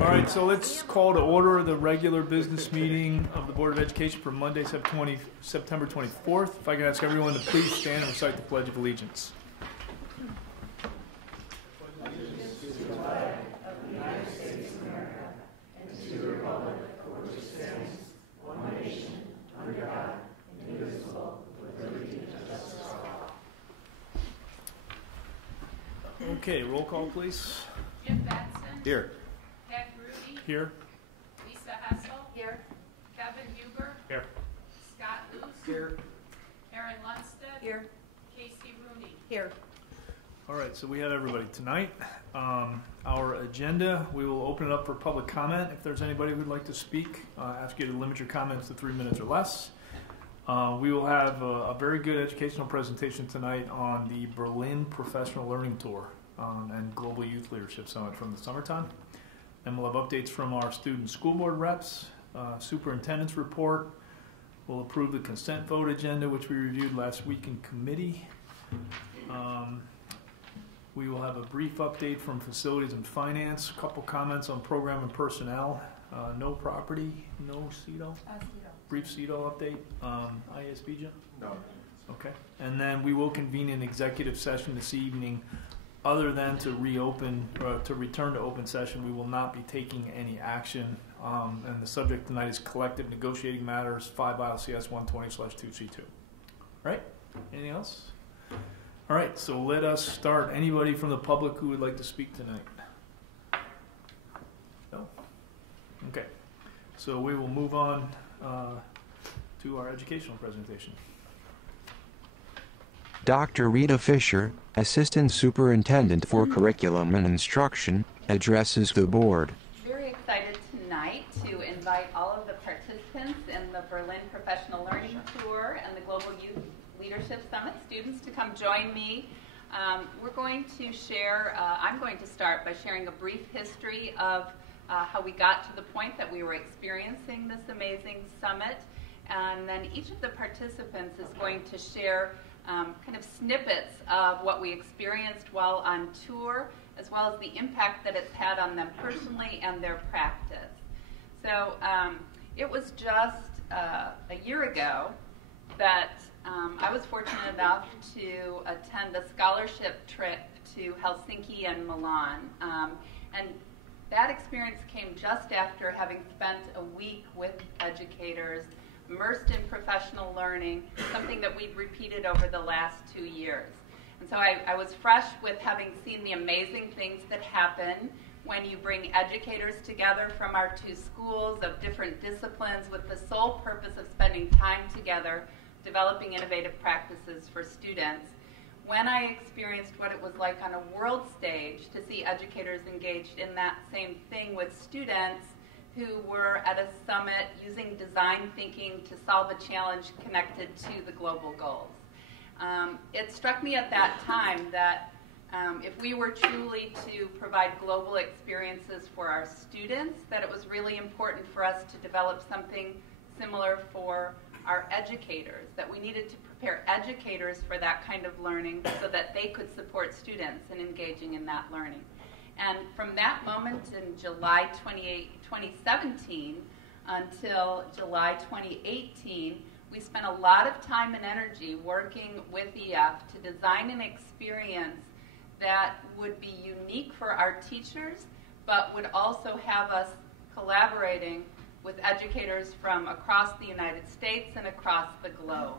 All right, so let's call to order the regular business meeting of the Board of Education for Monday, September 24th. If I can ask everyone to please stand and recite the Pledge of Allegiance. Okay, roll call, please. Jim Batson. Here. Pat Rudy. Here. Lisa Hessel. Here. Kevin Huber. Here. Scott Luce. Here. Aaron Lundstedt. Here. Casey Rooney. Here. All right, so we have everybody tonight. Our agenda, we will open it up for public comment. If there's anybody who'd like to speak, ask you to limit your comments to 3 minutes or less. We will have a very good educational presentation tonight on the Berlin Professional Learning Tour and Global Youth Leadership Summit from the summertime. And we'll have updates from our student school board reps, superintendent's report. We'll approve the consent vote agenda, which we reviewed last week in committee. We will have a brief update from facilities and finance, a couple comments on program and personnel, no property, no CETO. Brief CETO update. ISB, Jim? No. Okay. And then we will convene an executive session this evening. Other than to reopen, to return to open session, we will not be taking any action. And the subject tonight is collective negotiating matters, 5 ILCS 120/2C2. Right? Anything else? All right, so let us start. Anybody from the public who would like to speak tonight? No? Okay. So we will move on to our educational presentation. Dr. Rita Fisher, Assistant Superintendent for Curriculum and Instruction, addresses the board. Very excited tonight to invite all of the participants in the Berlin Professional Learning Tour and the Global Youth Leadership Summit students to come join me. We're going to share, I'm going to start by sharing a brief history of how we got to the point that we were experiencing this amazing summit. And then each of the participants is going to share kind of snippets of what we experienced while on tour, as well as the impact that it's had on them personally and their practice. So it was just a year ago that I was fortunate enough to attend a scholarship trip to Helsinki and Milan. And that experience came just after having spent a week with educators immersed in professional learning, something that we've repeated over the last 2 years. And so I was fresh with having seen the amazing things that happen when you bring educators together from our 2 schools of different disciplines with the sole purpose of spending time together, developing innovative practices for students. When I experienced what it was like on a world stage to see educators engaged in that same thing with students who were at a summit using design thinking to solve a challenge connected to the global goals. It struck me at that time that if we were truly to provide global experiences for our students, that it was really important for us to develop something similar for our educators, that we needed to prepare educators for that kind of learning so that they could support students in engaging in that learning. And from that moment in July 2017 until July 2018, we spent a lot of time and energy working with EF to design an experience that would be unique for our teachers, but would also have us collaborating with educators from across the United States and across the globe.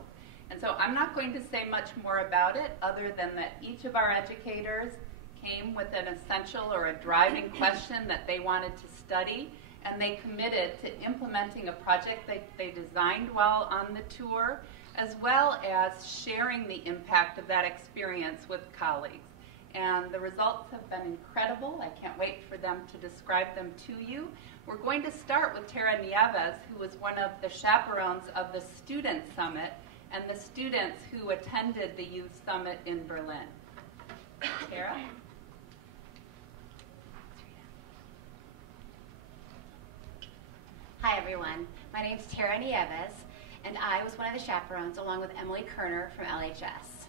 And so I'm not going to say much more about it other than that each of our educators came with an essential or a driving question that they wanted to study, and they committed to implementing a project they designed while on the tour, as well as sharing the impact of that experience with colleagues. And the results have been incredible. I can't wait for them to describe them to you. We're going to start with Tara Nieves, who was one of the chaperones of the Student Summit and the students who attended the Youth Summit in Berlin. Tara? Hi everyone, my name is Tara Nieves, and I was one of the chaperones along with Emily Kerner from LHS.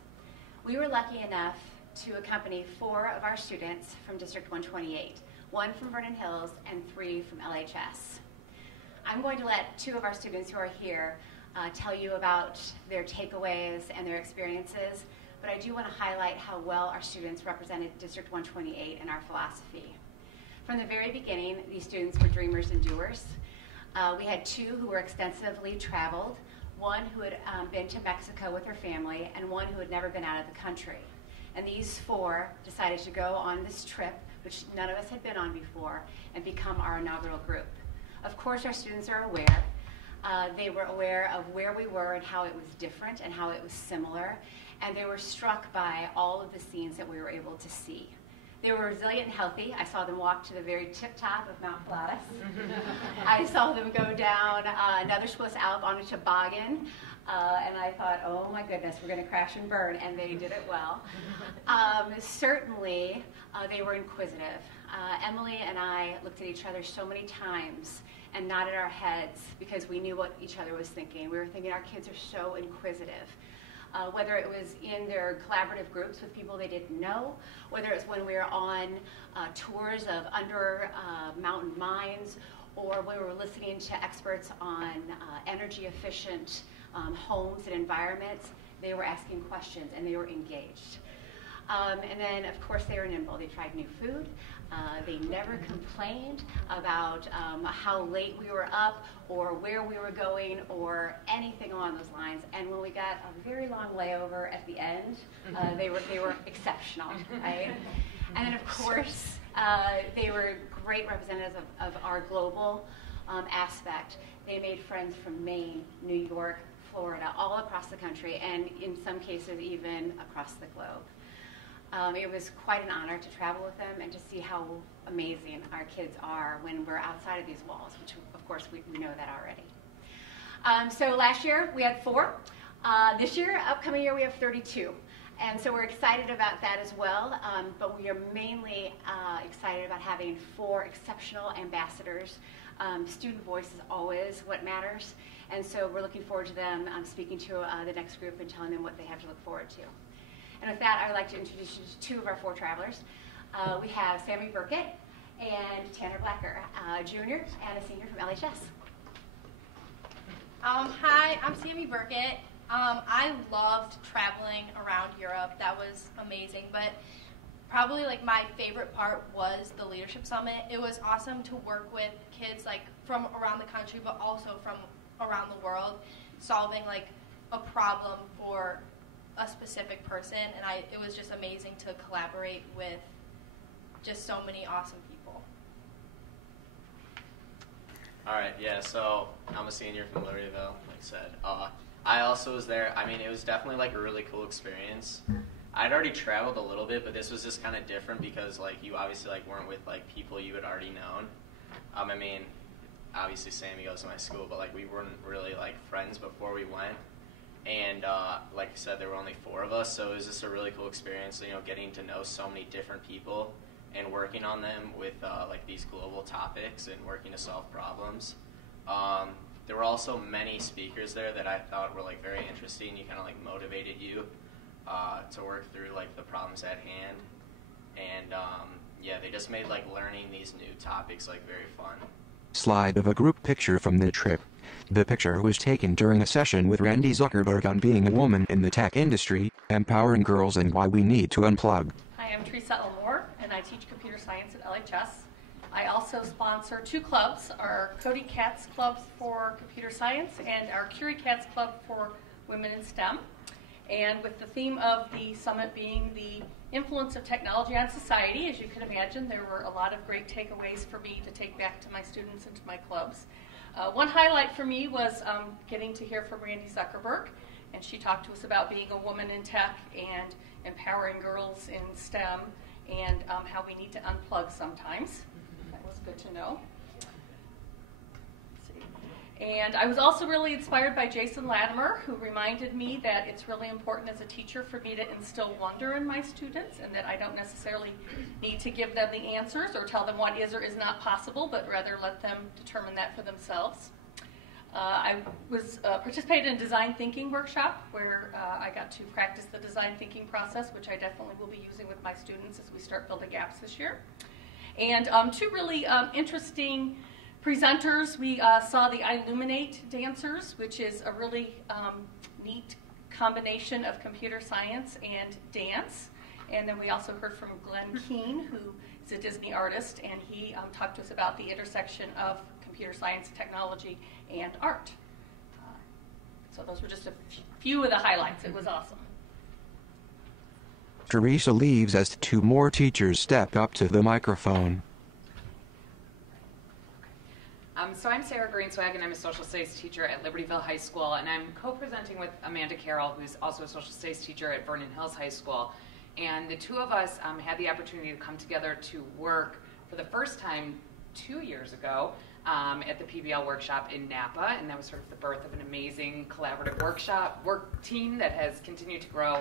We were lucky enough to accompany 4 of our students from District 128. 1 from Vernon Hills, and 3 from LHS. I'm going to let 2 of our students who are here tell you about their takeaways and their experiences, but I do want to highlight how well our students represented District 128 and our philosophy. From the very beginning, these students were dreamers and doers. We had 2 who were extensively traveled, 1 who had been to Mexico with her family, and 1 who had never been out of the country. And these 4 decided to go on this trip, which none of us had been on before, and become our inaugural group. Of course, our students are aware. They were aware of where we were and how it was different and how it was similar, and they were struck by all of the scenes that we were able to see. They were resilient and healthy. I saw them walk to the very tip top of Mount Pilatus. I saw them go down another Swiss Alp on a toboggan, and I thought, oh my goodness, we're going to crash and burn, and they did it well. Certainly, they were inquisitive. Emily and I looked at each other so many times and nodded our heads because we knew what each other was thinking. We were thinking our kids are so inquisitive. Whether it was in their collaborative groups with people they didn't know, whether it's when we were on tours of under mountain mines, or when we were listening to experts on energy efficient homes and environments, they were asking questions and they were engaged. And then, of course, they were nimble. They tried new food. They never complained about how late we were up or where we were going or anything along those lines. And when we got a very long layover at the end, they were exceptional, right? And then, of course, they were great representatives of our global aspect. They made friends from Maine, New York, Florida, all across the country, and in some cases even across the globe. It was quite an honor to travel with them and to see how amazing our kids are when we're outside of these walls, which of course we know that already. So last year we had 4. This year, upcoming year, we have 32. And so we're excited about that as well, but we are mainly excited about having 4 exceptional ambassadors. Student voice is always what matters, and so we're looking forward to them speaking to the next group and telling them what they have to look forward to. And with that, I would like to introduce you to 2 of our 4 travelers. We have Sammy Burkett and Tanner Blacker, a junior and a senior from LHS. Hi, I'm Sammy Burkett. I loved traveling around Europe. That was amazing, but probably like my favorite part was the Leadership Summit. It was awesome to work with kids like from around the country, but also from around the world, solving like a problem for a specific person, and it was just amazing to collaborate with just so many awesome people. All right, yeah, so I'm a senior from Libertyville, like I said. I also was there. I mean, it was definitely like a really cool experience. I'd already traveled a little bit, but this was just kind of different because like you obviously like weren't with like people you had already known. I mean, obviously Sammy goes to my school, but like we weren't really like friends before we went. And like I said, there were only 4 of us, so it was just a really cool experience, you know, getting to know so many different people and working on them with like these global topics and working to solve problems. There were also many speakers there that I thought were like very interesting. You kind of like motivated you to work through like the problems at hand, and yeah, they just made like learning these new topics like very fun. Slide of a group picture from the trip. The picture was taken during a session with Randy Zuckerberg on being a woman in the tech industry, empowering girls, and why we need to unplug. Hi, I'm Teresa Elmore, and I teach computer science at LHS. I also sponsor 2 clubs, our Cody Cats Club for computer science and our Curie Cats Club for women in STEM. And with the theme of the summit being the influence of technology on society, as you can imagine, there were a lot of great takeaways for me to take back to my students and to my clubs. One highlight for me was getting to hear from Randy Zuckerberg, and she talked to us about being a woman in tech and empowering girls in STEM and how we need to unplug sometimes. That was good to know. And I was also really inspired by Jason Latimer, who reminded me that it's really important as a teacher for me to instill wonder in my students and that I don't necessarily need to give them the answers or tell them what is or is not possible, but rather let them determine that for themselves. I participated in a design thinking workshop where I got to practice the design thinking process, which I definitely will be using with my students as we start building apps this year. And two really interesting presenters. We saw the Illuminate dancers, which is a really neat combination of computer science and dance. And then we also heard from Glenn Keane, who is a Disney artist, and he talked to us about the intersection of computer science, technology, and art. So those were just a few of the highlights. It was awesome. Teresa leaves as 2 more teachers step up to the microphone. So I'm Sarah Greenswag, and I'm a social studies teacher at Libertyville High School, and I'm co-presenting with Amanda Carroll, who's also a social studies teacher at Vernon Hills High School. And the two of us had the opportunity to come together to work for the first time 2 years ago at the PBL workshop in Napa, and that was sort of the birth of an amazing collaborative work team that has continued to grow.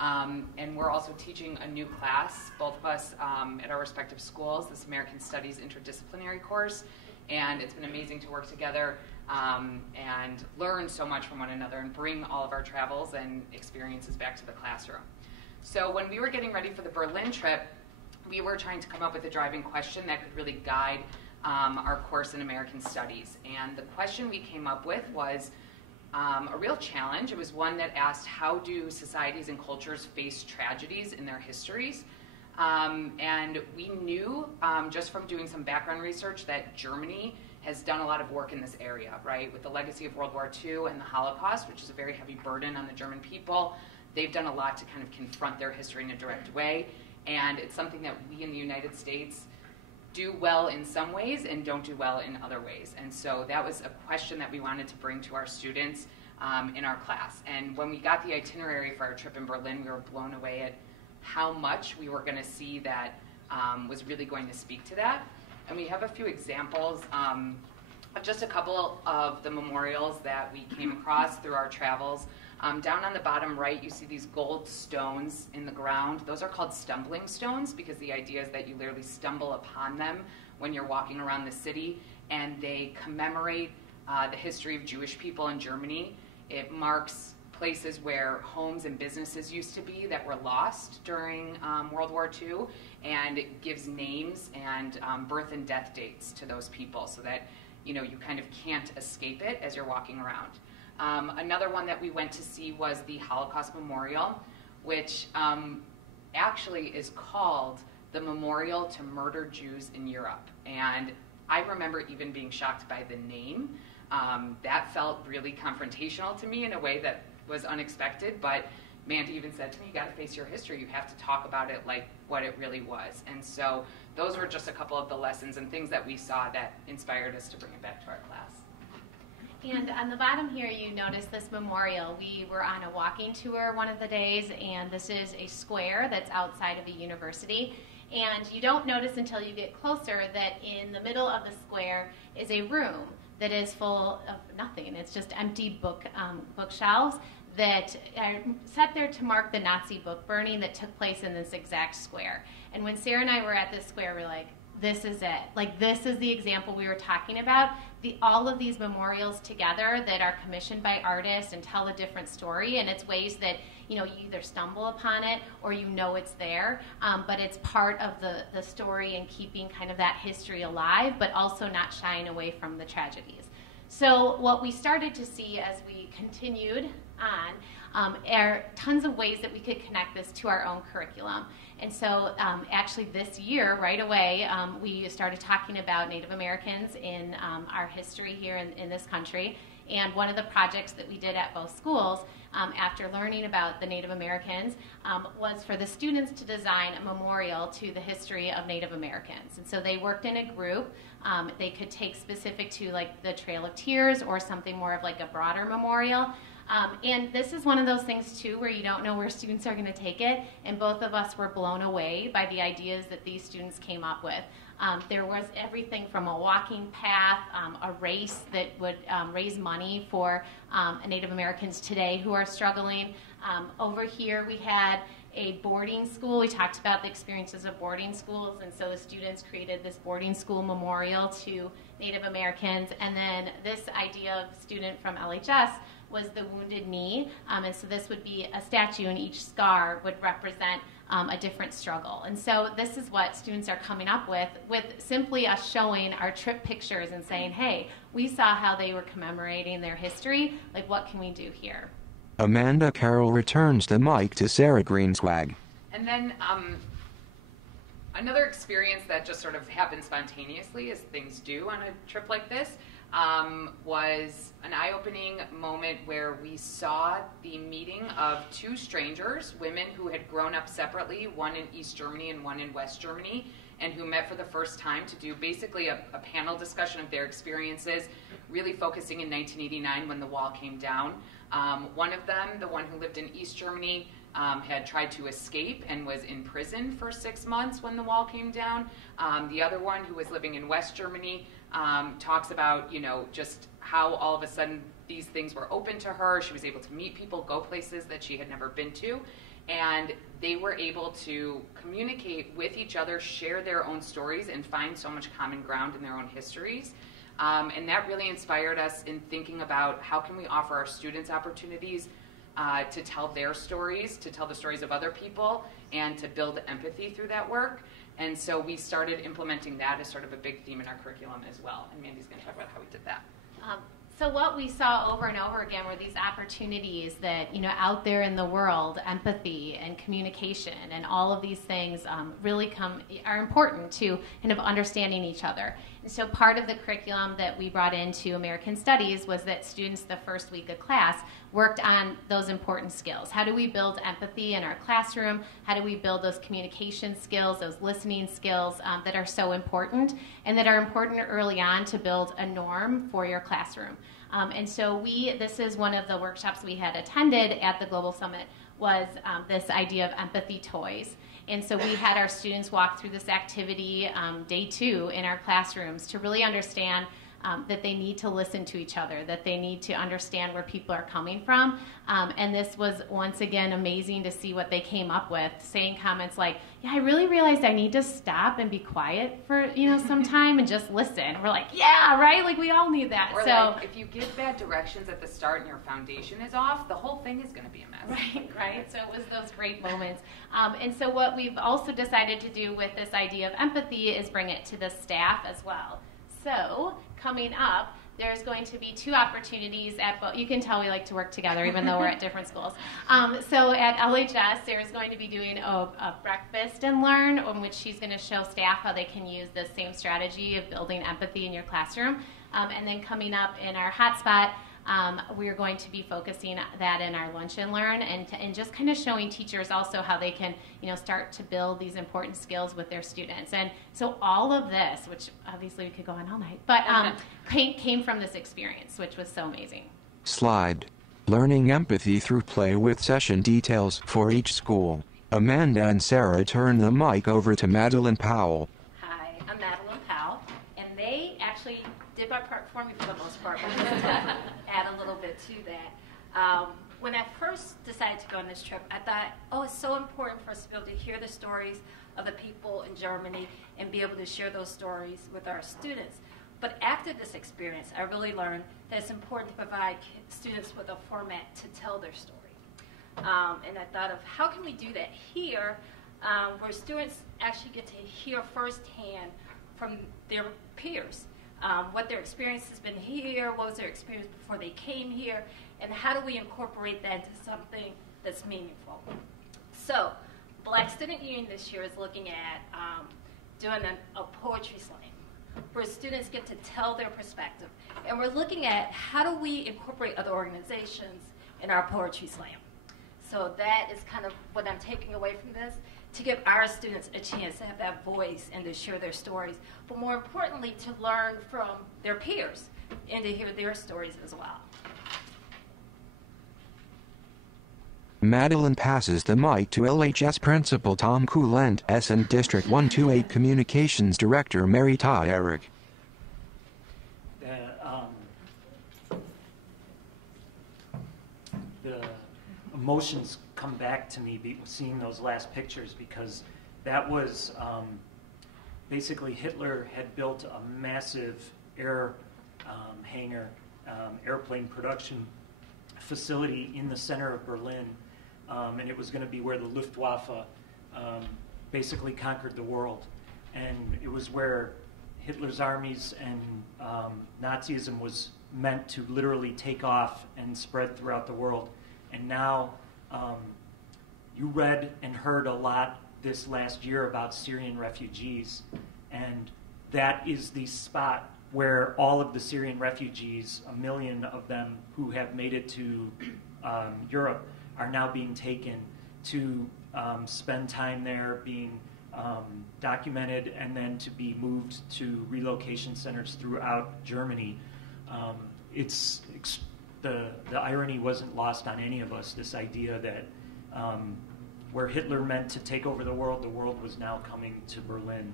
And we're also teaching a new class, both of us at our respective schools, this American Studies interdisciplinary course. And it's been amazing to work together and learn so much from one another and bring all of our travels and experiences back to the classroom. So when we were getting ready for the Berlin trip, we were trying to come up with a driving question that could really guide our course in American Studies. And the question we came up with was a real challenge. It was one that asked, how do societies and cultures face tragedies in their histories? And we knew just from doing some background research that Germany has done a lot of work in this area, right? With the legacy of World War II and the Holocaust, which is a very heavy burden on the German people. They've done a lot to kind of confront their history in a direct way. And it's something that we in the United States do well in some ways and don't do well in other ways. And so that was a question that we wanted to bring to our students in our class. And when we got the itinerary for our trip in Berlin, we were blown away at how much we were going to see that was really going to speak to that. And we have a few examples of just a couple of the memorials that we came across through our travels. Down on the bottom right, you see these gold stones in the ground. Those are called stumbling stones because the idea is that you literally stumble upon them when you're walking around the city, and they commemorate the history of Jewish people in Germany. It marks places where homes and businesses used to be that were lost during World War II, and it gives names and birth and death dates to those people so that you kind of can't escape it as you're walking around. Another one that we went to see was the Holocaust Memorial, which actually is called the Memorial to Murdered Jews in Europe. And I remember even being shocked by the name. That felt really confrontational to me in a way that was unexpected, but Mandy even said to me, you got to face your history. You have to talk about it like what it really was. And so those were just a couple of the lessons and things that we saw that inspired us to bring it back to our class. And on the bottom here, you notice this memorial. We were on a walking tour one of the days, and this is a square that's outside of a university. And you don't notice until you get closer that in the middle of the square is a room that is full of nothing. It's just empty bookshelves that are set there to mark the Nazi book burning that took place in this exact square. And when Sarah and I were at this square, we're like, this is it. Like, this is the example we were talking about. All of these memorials together that are commissioned by artists and tell a different story, and it's ways that you either stumble upon it or it's there, but it's part of the story and keeping kind of that history alive, but also not shying away from the tragedies. So what we started to see as we continued on are tons of ways that we could connect this to our own curriculum. And so actually this year, right away, we started talking about Native Americans in our history here in this country. And one of the projects that we did at both schools after learning about the Native Americans was for the students to design a memorial to the history of Native Americans. And so they worked in a group. They could take specific to like the Trail of Tears or something more of like a broader memorial. And this is one of those things, too, where you don't know where students are going to take it, and both of us were blown away by the ideas that these students came up with. There was everything from a walking path, a race that would raise money for Native Americans today who are struggling. Over here we had a boarding school. We talked about the experiences of boarding schools, and so the students created this boarding school memorial to Native Americans. And then this idea of student from LHS was the Wounded Knee, and so this would be a statue, and each scar would represent a different struggle. And so this is what students are coming up with simply us showing our trip pictures and saying, hey, we saw how they were commemorating their history, like what can we do here? Amanda Carroll returns the mic to Sarah Greenswag. And then another experience that just sort of happened spontaneously, as things do on a trip like this, was an eye-opening moment where we saw the meeting of two strangers, women who had grown up separately, one in East Germany and one in West Germany, and who met for the first time to do basically a panel discussion of their experiences, really focusing in 1989 when the wall came down. One of them, the one who lived in East Germany, had tried to escape and was in prison for 6 months when the wall came down. The other one, who was living in West Germany, talks about, just how all of a sudden these things were open to her. She was able to meet people, go places that she had never been to, and they were able to communicate with each other, share their own stories, and find so much common ground in their own histories. And that really inspired us in thinking about how can we offer our students opportunities to tell their stories, to tell the stories of other people, and to build empathy through that work. And so we started implementing that as sort of a big theme in our curriculum as well. And Mandy's going to talk about how we did that. So what we saw over and over again were these opportunities that, out there in the world, empathy and communication and all of these things really are important to kind of understanding each other. And so part of the curriculum that we brought into American Studies was that students the first week of class worked on those important skills. How do we build empathy in our classroom? How do we build those communication skills, those listening skills that are so important and that are important early on to build a norm for your classroom? And so this is one of the workshops we had attended at the Global Summit was this idea of empathy toys. And so we had our students walk through this activity day 2 in our classrooms to really understand that they need to listen to each other, that they need to understand where people are coming from. And this was, once again, amazing to see what they came up with, saying comments like, yeah, I really realized I need to stop and be quiet for, some time and just listen. We're like, yeah, right? Like, we all need that. Or so, like, if you give bad directions at the start and your foundation is off, the whole thing is going to be a mess. Right. So it was those great moments. And so what we've also decided to do with this idea of empathy is bring it to the staff as well. So coming up, there's going to be 2 opportunities at both. You can tell we like to work together even though we're at different schools. So at LHS, Sarah's going to be doing a breakfast and learn, in which she's going to show staff how they can use the same strategy of building empathy in your classroom. And then coming up in our hotspot, we're going to be focusing that in our lunch and learn and just kind of showing teachers also how they can, start to build these important skills with their students. And so all of this, which obviously we could go on all night, but came from this experience, which was so amazing. Slide. Learning empathy through play with session details for each school. Amanda and Sarah turn the mic over to Madeline Powell. Hi, I'm Madeline Powell, and they actually did my part for me for the most part, but I'm going to add a little bit to that. When I first decided to go on this trip, I thought, it's so important for us to be able to hear the stories of the people in Germany and be able to share those stories with our students. But after this experience, I really learned that it's important to provide students with a format to tell their story. And I thought of how can we do that here, where students actually get to hear firsthand from their peers. What their experience has been here, what was their experience before they came here, and how do we incorporate that into something that's meaningful. So, Black Student Union this year is looking at doing a poetry slam, where students get to tell their perspective. And we're looking at how do we incorporate other organizations in our poetry slam. So that is kind of what I'm taking away from this, to give our students a chance to have that voice and to share their stories, but more importantly, to learn from their peers and to hear their stories as well. Madeline passes the mic to LHS Principal Tom Coulent and District 128 Communications Director Mary Todd Eric. The emotions come back to me seeing those last pictures, because that was basically Hitler had built a massive hangar, airplane production facility in the center of Berlin, and it was going to be where the Luftwaffe basically conquered the world. And it was where Hitler's armies and Nazism was meant to literally take off and spread throughout the world. And now you read and heard a lot this last year about Syrian refugees, and that is the spot where all of the Syrian refugees, 1 million of them who have made it to Europe, are now being taken to spend time there, being documented, and then to be moved to relocation centers throughout Germany. The irony wasn't lost on any of us, this idea that where Hitler meant to take over the world was now coming to Berlin.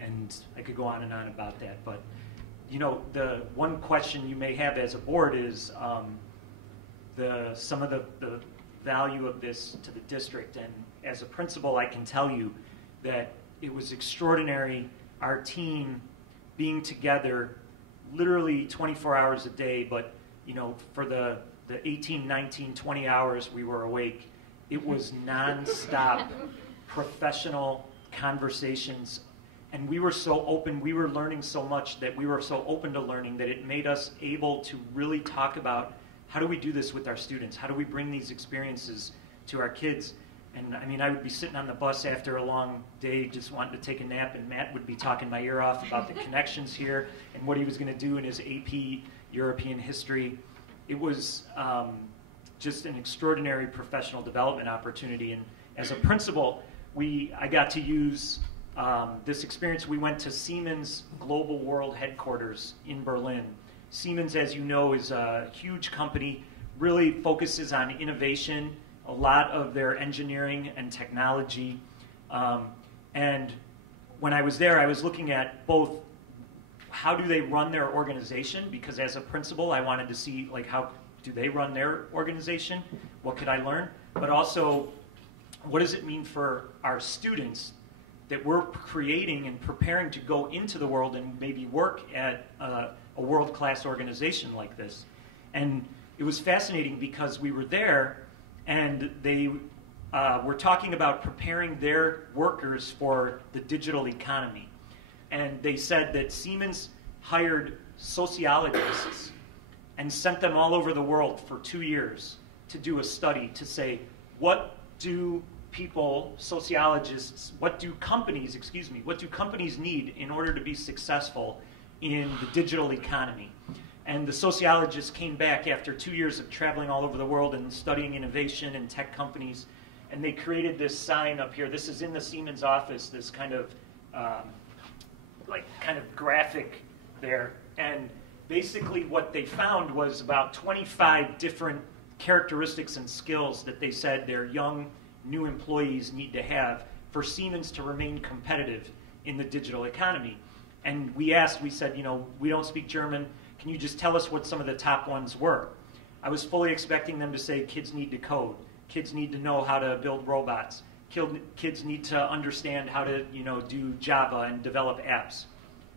And I could go on and on about that. But, you know, the one question you may have as a board is some of the value of this to the district. And as a principal, I can tell you that it was extraordinary, our team being together literally 24 hours a day, but, you know, for the 18, 19, 20 hours we were awake, it was nonstop professional conversations. And we were so open, we were learning so much that we were so open to learning that it made us able to really talk about how do we do this with our students? How do we bring these experiences to our kids? And I mean, I would be sitting on the bus after a long day just wanting to take a nap, and Matt would be talking my ear off about the connections here and what he was going to do in his AP European history. It was just an extraordinary professional development opportunity. And as a principal, I got to use this experience. We went to Siemens Global World Headquarters in Berlin. Siemens, as you know, is a huge company, really focuses on innovation, a lot of their engineering and technology. And when I was there, I was looking at both how do they run their organization, because as a principal, I wanted to see, like, how do they run their organization? What could I learn? But also, what does it mean for our students that we're creating and preparing to go into the world and maybe work at a world-class organization like this? And it was fascinating because we were there and they were talking about preparing their workers for the digital economy. And they said that Siemens hired sociologists and sent them all over the world for 2 years to do a study to say, what do companies need in order to be successful in the digital economy? And the sociologists came back after 2 years of traveling all over the world and studying innovation and tech companies, and they created this sign up here. This is in the Siemens office, this kind of graphic there. And basically what they found was about 25 different characteristics and skills that they said their young new employees need to have for Siemens to remain competitive in the digital economy. And we said, you know, we don't speak German. Can you just tell us what some of the top ones were? I was fully expecting them to say kids need to code. Kids need to know how to build robots. Kids need to understand how to, you know, do Java and develop apps.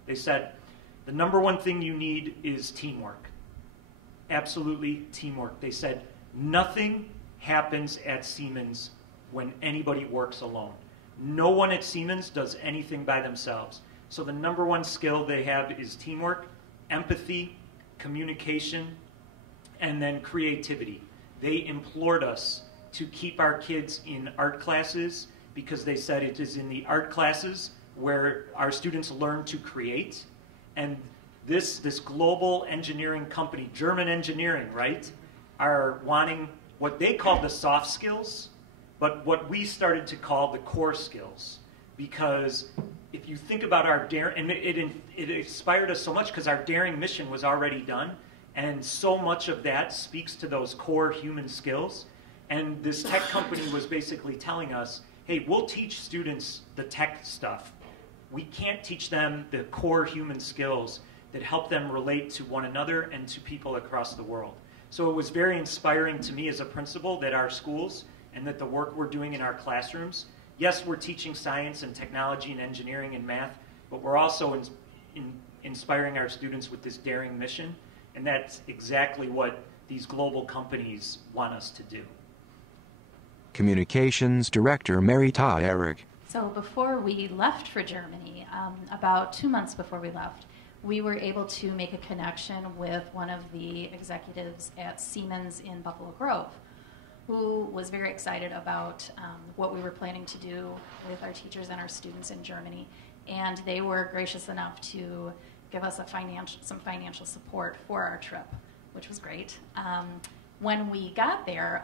They said, the number one thing you need is teamwork. Absolutely teamwork. They said, nothing happens at Siemens when anybody works alone. No one at Siemens does anything by themselves. So the number one skill they have is teamwork, empathy, communication, and then creativity. They implored us to keep our kids in art classes because they said it is in the art classes where our students learn to create. And this global engineering company, German engineering, right, are wanting what they call the soft skills, but what we started to call the core skills. Because if you think about our daring, and it inspired us so much because our daring mission was already done, and so much of that speaks to those core human skills. And this tech company was basically telling us, hey, we'll teach students the tech stuff. We can't teach them the core human skills that help them relate to one another and to people across the world. So it was very inspiring to me as a principal that our schools and that the work we're doing in our classrooms, yes, we're teaching science and technology and engineering and math, but we're also inspiring our students with this daring mission, and that's exactly what these global companies want us to do. Communications Director Mary Ta Eric. So before we left for Germany, about 2 months before we left, we were able to make a connection with one of the executives at Siemens in Buffalo Grove, who was very excited about what we were planning to do with our teachers and our students in Germany. And they were gracious enough to give us some financial support for our trip, which was great. When we got there,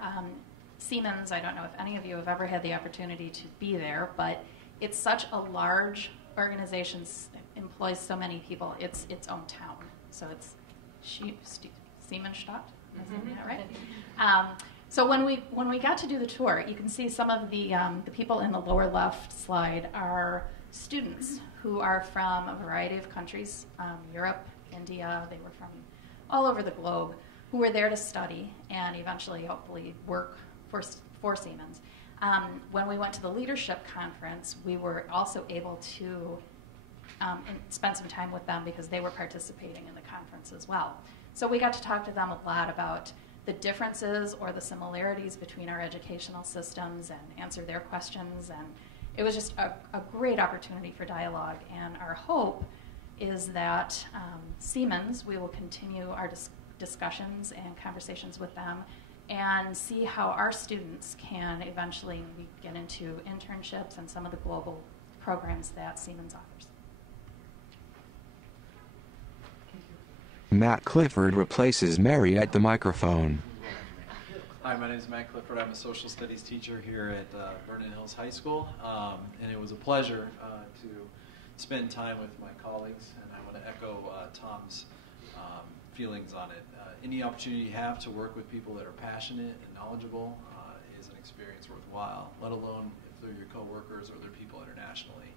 Siemens, I don't know if any of you have ever had the opportunity to be there, but it's such a large organization, employs so many people, it's its own town. So it's Siemensstadt, is that right? So when we got to do the tour, you can see some of the people in the lower left slide are students who are from a variety of countries, Europe, India, they were from all over the globe, who were there to study and eventually, hopefully, work for Siemens. When we went to the leadership conference, we were also able to spend some time with them because they were participating in the conference as well. So we got to talk to them a lot about the differences or the similarities between our educational systems and answer their questions. And it was just a great opportunity for dialogue. And our hope is that Siemens, we will continue our discussions and conversations with them and see how our students can eventually get into internships and some of the global programs that Siemens offers. Matt Clifford replaces Mary at the microphone. Hi, my name is Matt Clifford. I'm a social studies teacher here at Vernon Hills High School, and it was a pleasure to spend time with my colleagues, and I want to echo Tom's feelings on it. Any opportunity you have to work with people that are passionate and knowledgeable is an experience worthwhile, let alone if they're your coworkers or they're people internationally.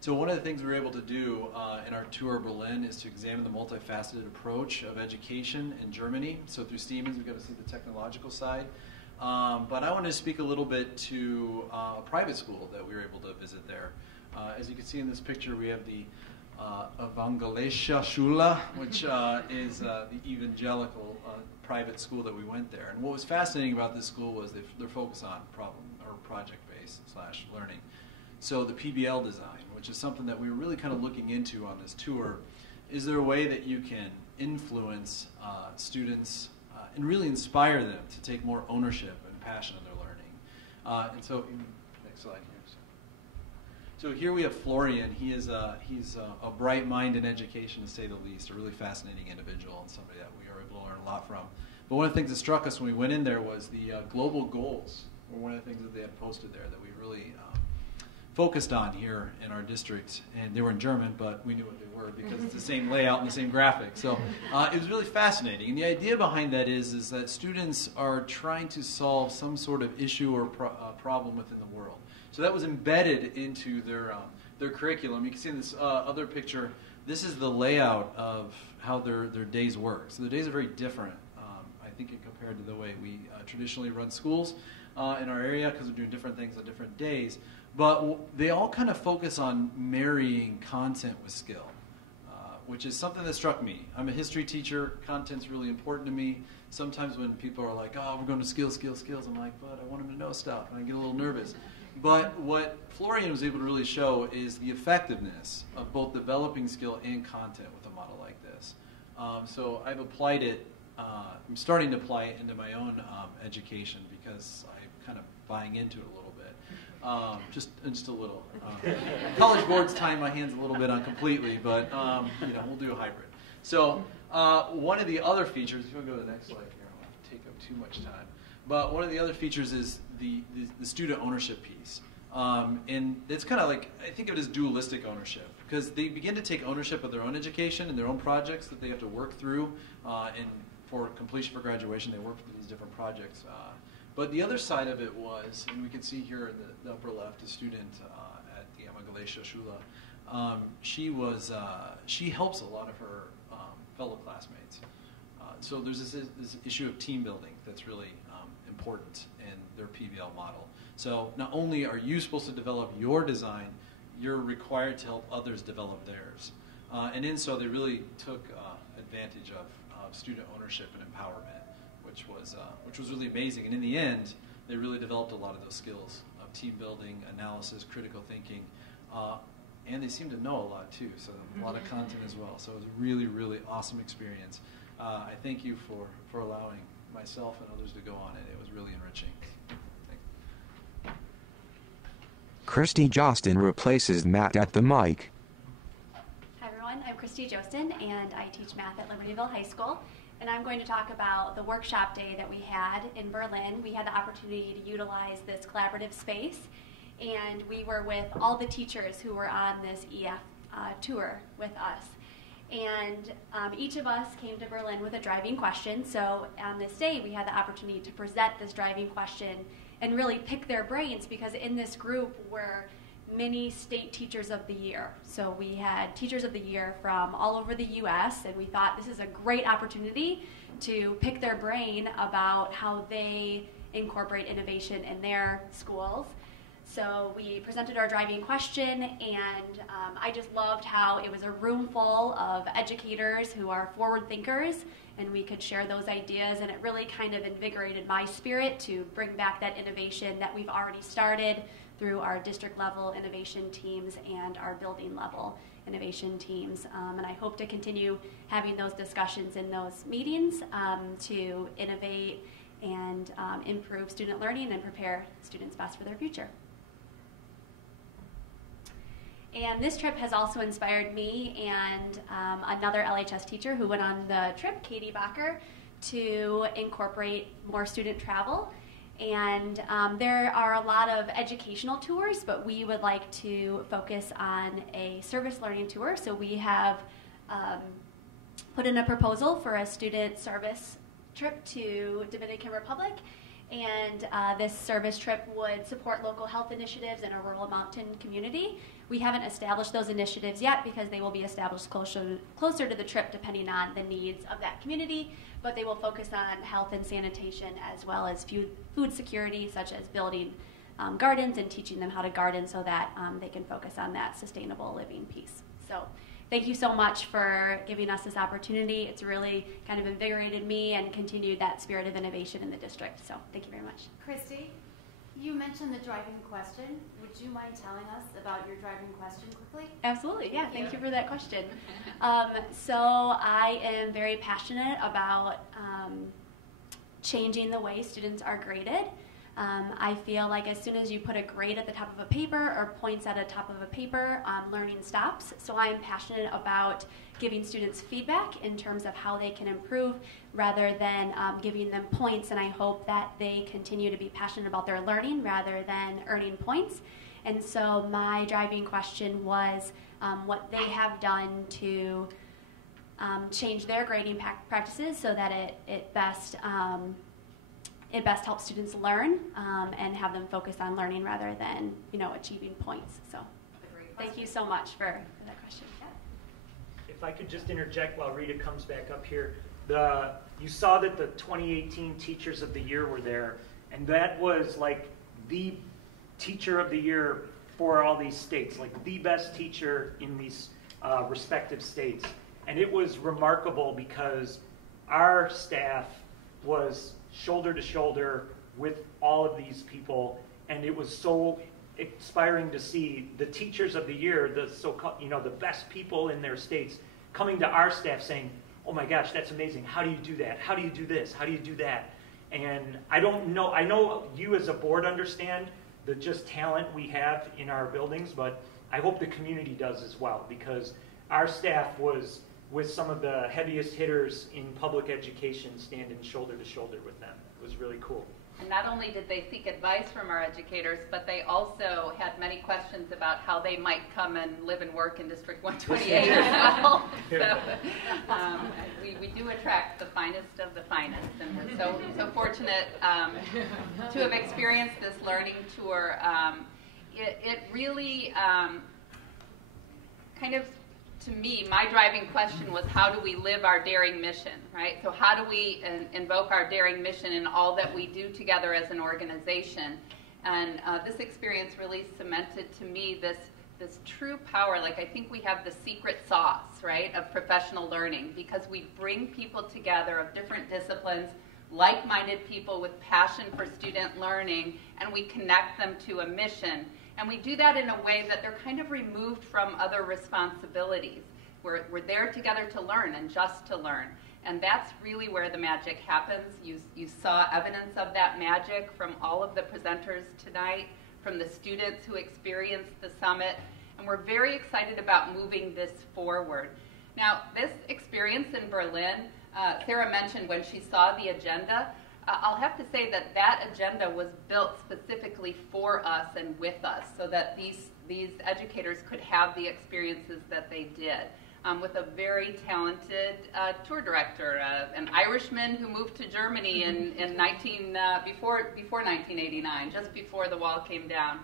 So one of the things we were able to do in our tour of Berlin is to examine the multifaceted approach of education in Germany. So through Siemens, we got to see the technological side. But I want to speak a little bit to a private school that we were able to visit there. As you can see in this picture, we have the Evangelische Schule, which is the evangelical private school that we went there. And what was fascinating about this school was their focus on problem or project-based / learning. So the PBL design, which is something that we were really kind of looking into on this tour, is there a way that you can influence students and really inspire them to take more ownership and passion of their learning? And so, next slide here. So here we have Florian. He's a bright mind in education, to say the least, a really fascinating individual and somebody that we are able to learn a lot from. But one of the things that struck us when we went in there was the global goals were one of the things that they had posted there that we really focused on here in our district. And they were in German, but we knew what they were because it's the same layout and the same graphic. So it was really fascinating. And the idea behind that is that students are trying to solve some sort of issue or problem within the world. So that was embedded into their curriculum. You can see in this other picture, this is the layout of how their days work. So the days are very different, I think, compared to the way we traditionally run schools in our area, because we're doing different things on different days. But they all kind of focus on marrying content with skill, which is something that struck me. I'm a history teacher. Content's really important to me. Sometimes when people are like, oh, we're going to skills, I'm like, but I want them to know stuff, and I get a little nervous. But what Florian was able to really show is the effectiveness of both developing skill and content with a model like this. So I've applied it, I'm starting to apply it into my own education because I'm kind of buying into it a little bit. Just a little. College board's tying my hands a little bit on completely, but we'll do a hybrid. So one of the other features, if you'll go to the next slide here, I don't want to take up too much time. But one of the other features is the student ownership piece. And it's kind of like, I think of it as dualistic ownership, because they begin to take ownership of their own education and their own projects that they have to work through, and for completion for graduation, they work through these different projects. But the other side of it was, and we can see here in the upper left, a student at the Evangelische Schule. She helps a lot of her fellow classmates. So there's this issue of team building that's really important in their PBL model. So not only are you supposed to develop your design, you're required to help others develop theirs. And in so they really took advantage of student ownership and empowerment, which was really amazing. And in the end, they really developed a lot of those skills of team building, analysis, critical thinking, and they seem to know a lot too, so a lot of content as well. So it was a really, really awesome experience. I thank you for allowing myself and others to go on it. It was really enriching. Christy Jostin replaces Matt at the mic. Hi everyone, I'm Christy Jostin and I teach math at Libertyville High School, and I'm going to talk about the workshop day that we had in Berlin. We had the opportunity to utilize this collaborative space, and we were with all the teachers who were on this EF tour with us. And each of us came to Berlin with a driving question, so on this day we had the opportunity to present this driving question and really pick their brains, because in this group were many state teachers of the year. So we had teachers of the year from all over the U.S., and we thought this is a great opportunity to pick their brain about how they incorporate innovation in their schools. So we presented our driving question, and I just loved how it was a room full of educators who are forward thinkers, and we could share those ideas, and it really kind of invigorated my spirit to bring back that innovation that we've already started through our district level innovation teams and our building level innovation teams. And I hope to continue having those discussions in those meetings to innovate and improve student learning and prepare students best for their future. And this trip has also inspired me and another LHS teacher who went on the trip, Katie Bacher, to incorporate more student travel. And there are a lot of educational tours, but we would like to focus on a service learning tour. So we have put in a proposal for a student service trip to Dominican Republic. And this service trip would support local health initiatives in a rural mountain community. We haven't established those initiatives yet because they will be established closer to the trip depending on the needs of that community, but they will focus on health and sanitation as well as food security, such as building gardens and teaching them how to garden so that they can focus on that sustainable living piece. So thank you so much for giving us this opportunity. It's really kind of invigorated me and continued that spirit of innovation in the district. So thank you very much. Christy, you mentioned the driving question. Would you mind telling us about your driving question quickly? Absolutely, yeah, thank you for that question. So I am very passionate about changing the way students are graded. I feel like as soon as you put a grade at the top of a paper or points at the top of a paper, learning stops. So I am passionate about giving students feedback in terms of how they can improve rather than giving them points, and I hope that they continue to be passionate about their learning rather than earning points. And so my driving question was what they have done to change their grading practices so that it best helps students learn and have them focus on learning rather than achieving points. So thank you so much for that question. If I could just interject while Rita comes back up here. You saw that the 2018 Teachers of the Year were there, and that was like the Teacher of the Year for all these states, like the best teacher in these respective states. And it was remarkable because our staff was shoulder to shoulder with all of these people, and it was so inspiring to see the Teachers of the Year, the best people in their states, coming to our staff saying, "Oh my gosh, that's amazing! How do you do that? How do you do this? How do you do that?" And I know you as a board understand the just talent we have in our buildings, but I hope the community does as well, because our staff was with some of the heaviest hitters in public education, standing shoulder to shoulder with them. It was really cool. And not only did they seek advice from our educators, but they also had many questions about how they might come and live and work in District 128 as well. So we do attract the finest of the finest, and we're so fortunate to have experienced this learning tour. It really kind of, to me, my driving question was, how do we live our daring mission, right? So how do we invoke our daring mission in all that we do together as an organization? And this experience really cemented to me this true power. Like, I think we have the secret sauce, right, of professional learning, because we bring people together of different disciplines like-minded people with passion for student learning, and we connect them to a mission. And we do that in a way that they're kind of removed from other responsibilities. We're there together to learn and just to learn. And that's really where the magic happens. You saw evidence of that magic from all of the presenters tonight, from the students who experienced the summit, and we're very excited about moving this forward. Now, this experience in Berlin, Sarah mentioned when she saw the agenda, I'll have to say that that agenda was built specifically for us and with us so that these educators could have the experiences that they did. With a very talented tour director, an Irishman who moved to Germany before 1989, just before the wall came down,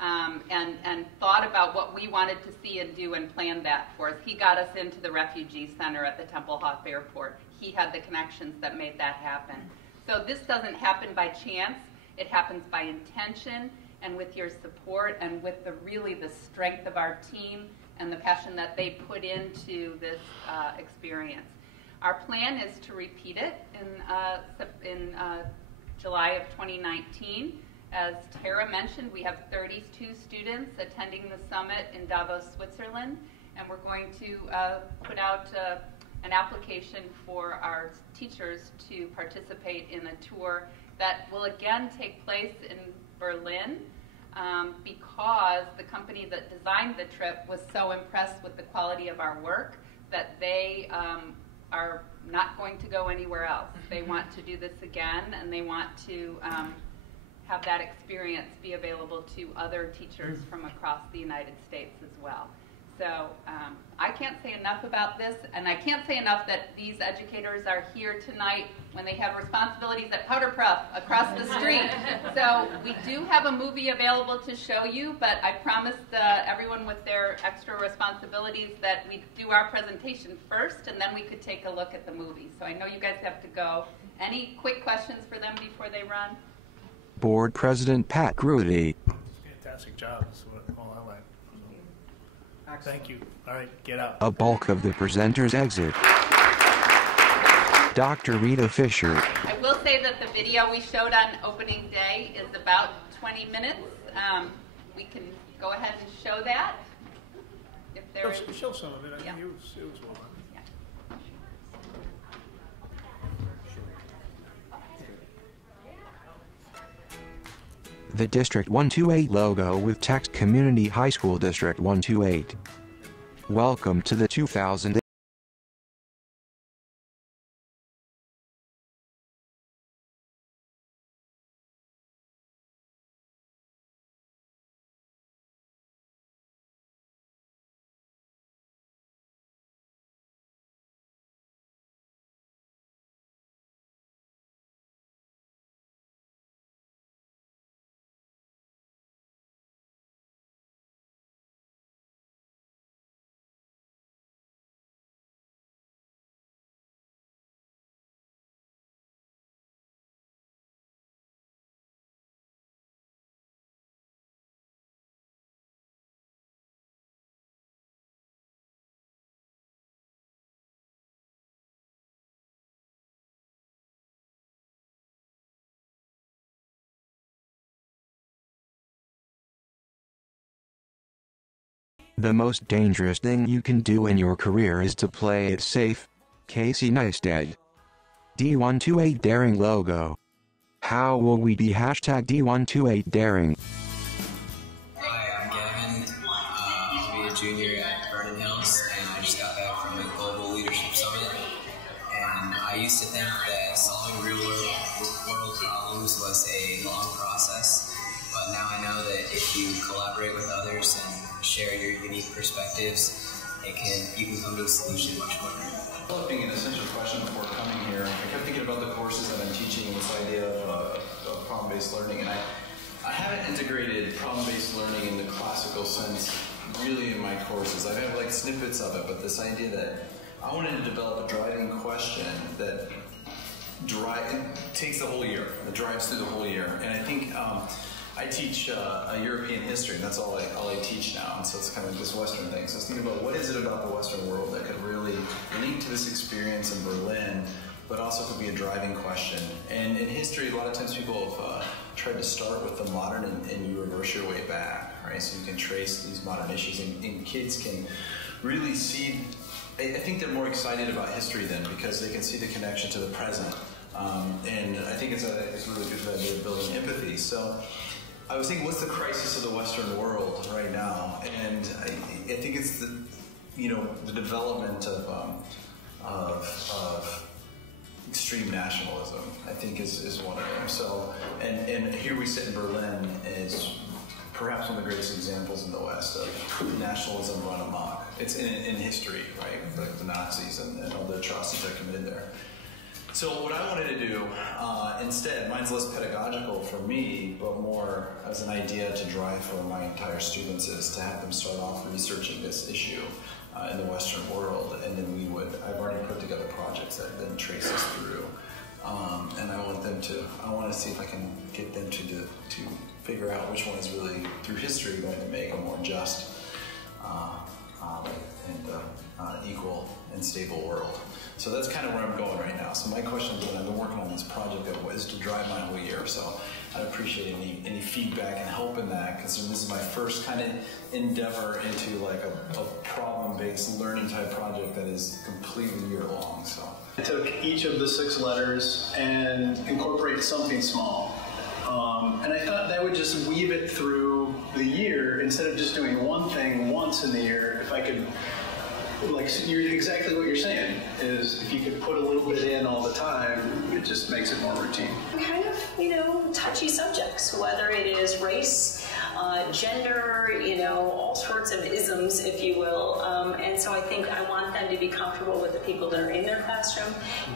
and thought about what we wanted to see and do and planned that for us. He got us into the refugee center at the Tempelhof Airport. He had the connections that made that happen. So this doesn't happen by chance. It happens by intention and with your support and with really the strength of our team and the passion that they put into this experience. Our plan is to repeat it in July of 2019. As Tara mentioned, we have 32 students attending the summit in Davos, Switzerland, and we're going to put out an application for our teachers to participate in a tour that will again take place in Berlin, because the company that designed the trip was so impressed with the quality of our work that they are not going to go anywhere else. They want to do this again, and they want to have that experience be available to other teachers from across the United States as well. So I can't say enough about this, and I can't say enough that these educators are here tonight when they have responsibilities at Powderpuff across the street. So we do have a movie available to show you, but I promised everyone with their extra responsibilities that we'd do our presentation first, and then we could take a look at the movie. So I know you guys have to go. Any quick questions for them before they run? Board President Pat Grudy. Fantastic job. That's all I like. Thank you. All right, get out. A bulk of the presenters exit. Dr. Rita Fisher. I will say that the video we showed on opening day is about 20 minutes. We can go ahead and show that. If there is... Show some of it. I think it was well done. The District 128 logo with text Community High School District 128. Welcome to the 2008. The most dangerous thing you can do in your career is to play it safe. Casey Neistat. D128 Daring logo. How will we be #D128 Daring? Hi, I'm Gavin. I'll be a junior at Vernon Hills, and I just got back from the Global Leadership Summit. And I used to think that solving real-world problems was a long process, but now I know that if you collaborate with others and share your unique perspectives, you can come to a solution much quicker. Developing an essential question before coming here, I kept thinking about the courses that I'm teaching and this idea of problem-based learning, and I haven't integrated problem-based learning in the classical sense really in my courses. I have like snippets of it, but this idea that I wanted to develop a driving question that takes the whole year, that drives through the whole year, and I think I teach a European history, and that's all I teach now, and so it's kind of this Western thing. So I was thinking about what is it about the Western world that could really link to this experience in Berlin, but also could be a driving question. And in history, a lot of times people have tried to start with the modern and you reverse your way back, right? So you can trace these modern issues, and kids can really see. I think they're more excited about history then because they can see the connection to the present. And I think it's a really good idea of building empathy. So I was thinking, what's the crisis of the Western world right now? And I think it's the development of extreme nationalism, I think is one of them. So, and here we sit in Berlin as perhaps one of the greatest examples in the West of nationalism run amok. It's in history, right? Like the Nazis and all the atrocities that committed there. So what I wanted to do instead, mine's less pedagogical for me, but more as an idea to drive for my entire students, is to have them start off researching this issue in the Western world, and then I've already put together projects that then trace this through. And I want to see if I can get them to figure out which one is really, through history, going to make a more just and equal and stable world. So that's kind of where I'm going right now. So my question is, when I've been working on this project, is to drive my whole year. So I'd appreciate any feedback and help in that, because this is my first kind of endeavor into like a problem-based learning type project that is completely year-long. So I took each of the 6 letters and incorporated something small. And I thought that would just weave it through the year instead of just doing one thing once in the year. If I could, exactly what you're saying, is if you could put a little bit in all the time, it just makes it more routine. Kind of, touchy subjects, whether it is race, gender, all sorts of isms, if you will. And so I think I want them to be comfortable with the people that are in their classroom,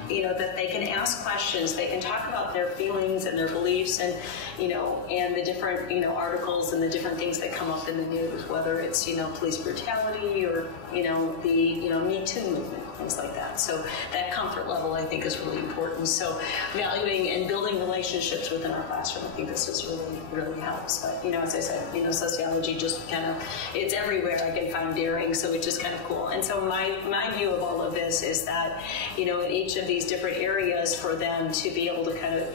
that they can ask questions, they can talk about their feelings and their beliefs and the different, articles and the different things that come up in the news, whether it's, police brutality or, the Me Too movement, things like that. So that comfort level, I think, is really important. So valuing and building relationships within our classroom, I think this is really helps. But, as I said, sociology just kind of, it's everywhere. I can find daring, so it's just kind of cool. And so my view of all of this is that, in each of these different areas, for them to be able to kind of,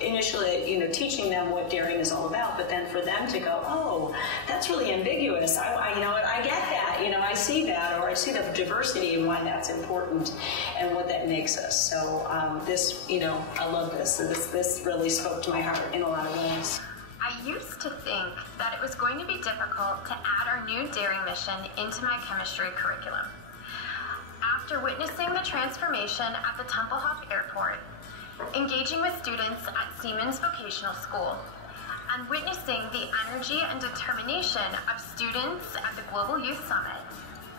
initially, teaching them what daring is all about, but then for them to go, oh, that's really ambiguous. I get that. I see that, or I see the diversity and why that's important and what that makes us. So this, I love this. This really spoke to my heart in a lot of ways. I used to think that it was going to be difficult to add our new daring mission into my chemistry curriculum. After witnessing the transformation at the Tempelhof Airport, engaging with students at Siemens Vocational School, and witnessing the energy and determination of students at the Global Youth Summit,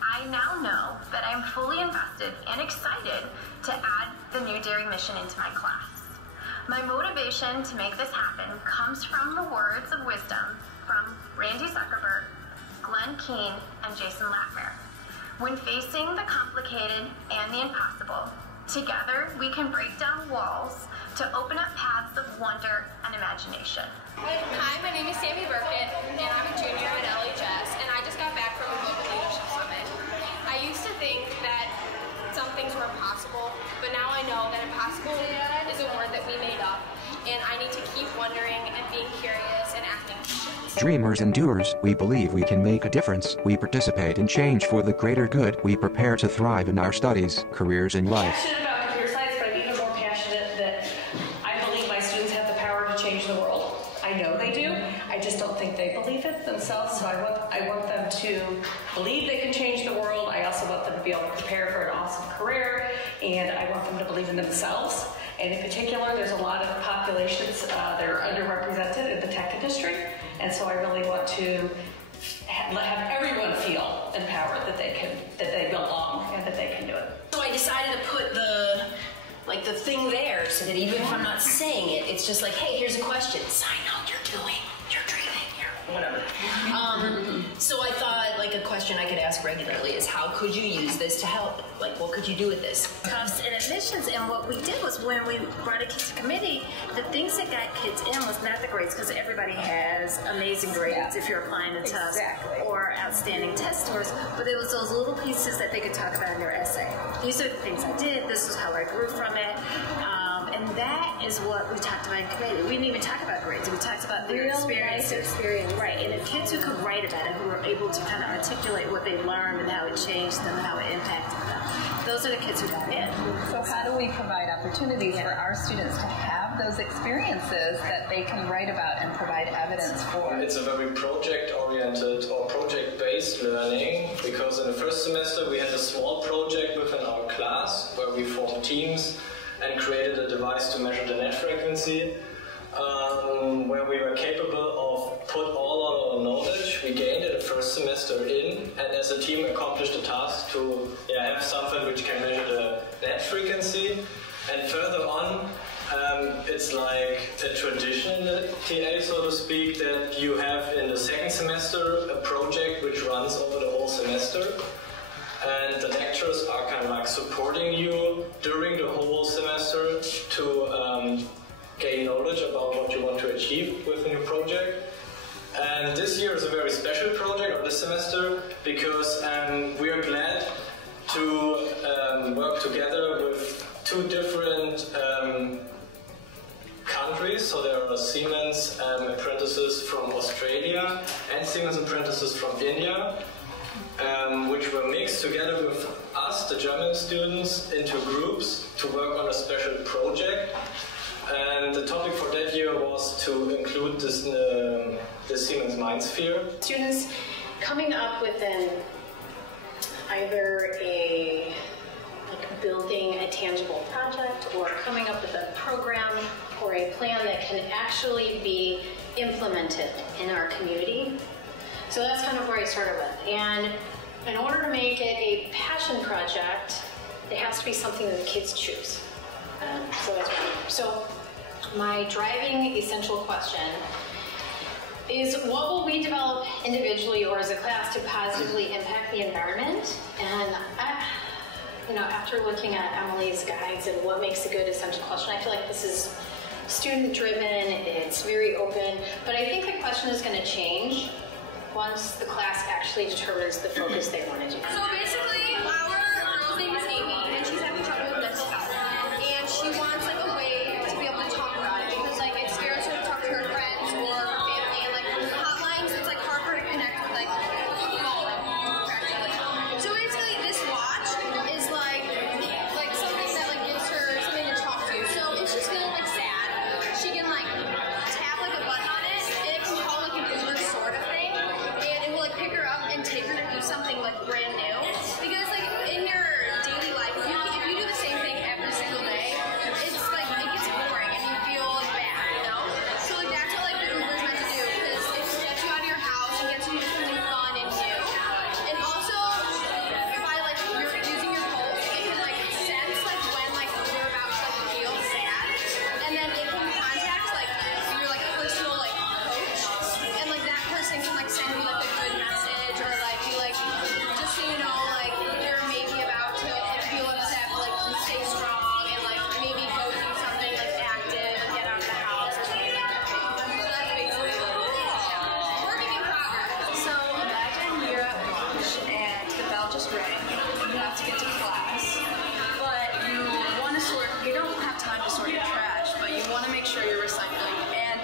I now know that I am fully invested and excited to add the new daring mission into my class. My motivation to make this happen comes from the words of wisdom from Randy Zuckerberg, Glenn Keane, and Jason Latmer. When facing the complicated and the impossible, together we can break down walls to open up paths of wonder and imagination. Hi, my name is Sammy Burkett, and I'm a junior at LHS, and I just got back from the Global Leadership Summit. I used to think that some things were impossible, but now I know that impossible is a word that we made up, and I need to keep wondering and being curious and asking questions. Dreamers and doers, we believe we can make a difference. We participate in change for the greater good. We prepare to thrive in our studies, careers, and life. Passionate about computer science, but I'm even more passionate that I believe my students have the power to change the world. I know they do. I just don't think they believe it themselves. So I want them to believe they can change the world. I also want them to be able to prepare for an awesome career, and I want them to believe in themselves. And in particular, there's a lot of populations that are underrepresented in the tech industry, and so I really want to have everyone feel empowered that they belong and that they can do it. So I decided to put the thing there so that even if I'm not saying it, it's just like, hey, here's a question. Sign up, you're dreaming, you're whatever. So I thought, like, a question I could ask regularly is, how could you use this to help? Like, what could you do with this? Cuffs and admissions, and what we did was when we brought it to committee, the things that got kids in was not the grades, because everybody has amazing grades if you're applying to Tufts or outstanding test scores, but it was those little pieces that they could talk about in their essay. these are the things I did, this is how I grew from it. And that is what we talked about in committee. We didn't even talk about grades. We talked about their Real experiences. life experience. Right, and the kids who could write about it, who were able to kind of articulate what they learned and how it changed them and how it impacted them. Those are the kids who got in. So how do we provide opportunities for our students to have those experiences that they can write about and provide evidence for? It's a very project-oriented or project-based learning, because in the first semester we had a small project within our class where we formed teams and created a device to measure the net frequency, where we were capable of put all our knowledge we gained in the first semester in, and as a team accomplished the task to have something which can measure the net frequency. And further on, it's like a tradition in the TA, so to speak, that you have in the second semester a project which runs over the whole semester. And the lecturers are kind of like supporting you during the whole semester to gain knowledge about what you want to achieve with a new project. And this year is a very special project of this semester, because we are glad to work together with two different countries. So there are Siemens apprentices from Australia and Siemens apprentices from India, which were mixed together with us, the German students, into groups to work on a special project. And the topic for that year was to include this the Siemens MindSphere. Students coming up with either building a tangible project, or coming up with a program or a plan that can actually be implemented in our community. So that's kind of where I started with. And in order to make it a passion project, it has to be something that the kids choose. So that's one. So my driving essential question is, what will we develop individually or as a class to positively impact the environment? And after looking at Emily's guides and what makes a good essential question, I feel like this is student-driven, it's very open, but I think the question is going to change once the class actually determines the focus they want to do. So basically, our girl's name is Amy, and she's having trouble with mental health. And she wants a way to be able to talk about it, because it scares her to talk to her friends or her family, and hotlines, it's hard for her to connect with people practically. So basically, this watch is something that gives her something to talk to. So if she's feeling sad, she can tap a button on it, and it can call an Uber sort of thing. And it will pick her up and take her to do something brand new. Because in your daily life, if you do the same thing every single day, it's it gets boring and you feel bad, So that's what the Uber is meant to do, because it gets you out of your house and gets you to do something fun and new. And also, by you're using your pulse, it can sense when you're about to feel sad, and then it can contact your personal coach, and that person can send you a good message, or be just so you know you're maybe about to feel upset, but stay strong, and maybe go do something active and get out of the house or something like that. So that's basically working in progress. So imagine you're at lunch and the bell just rang. You have to get to class, but you don't have time to sort your trash, but you want to make sure you're recycling and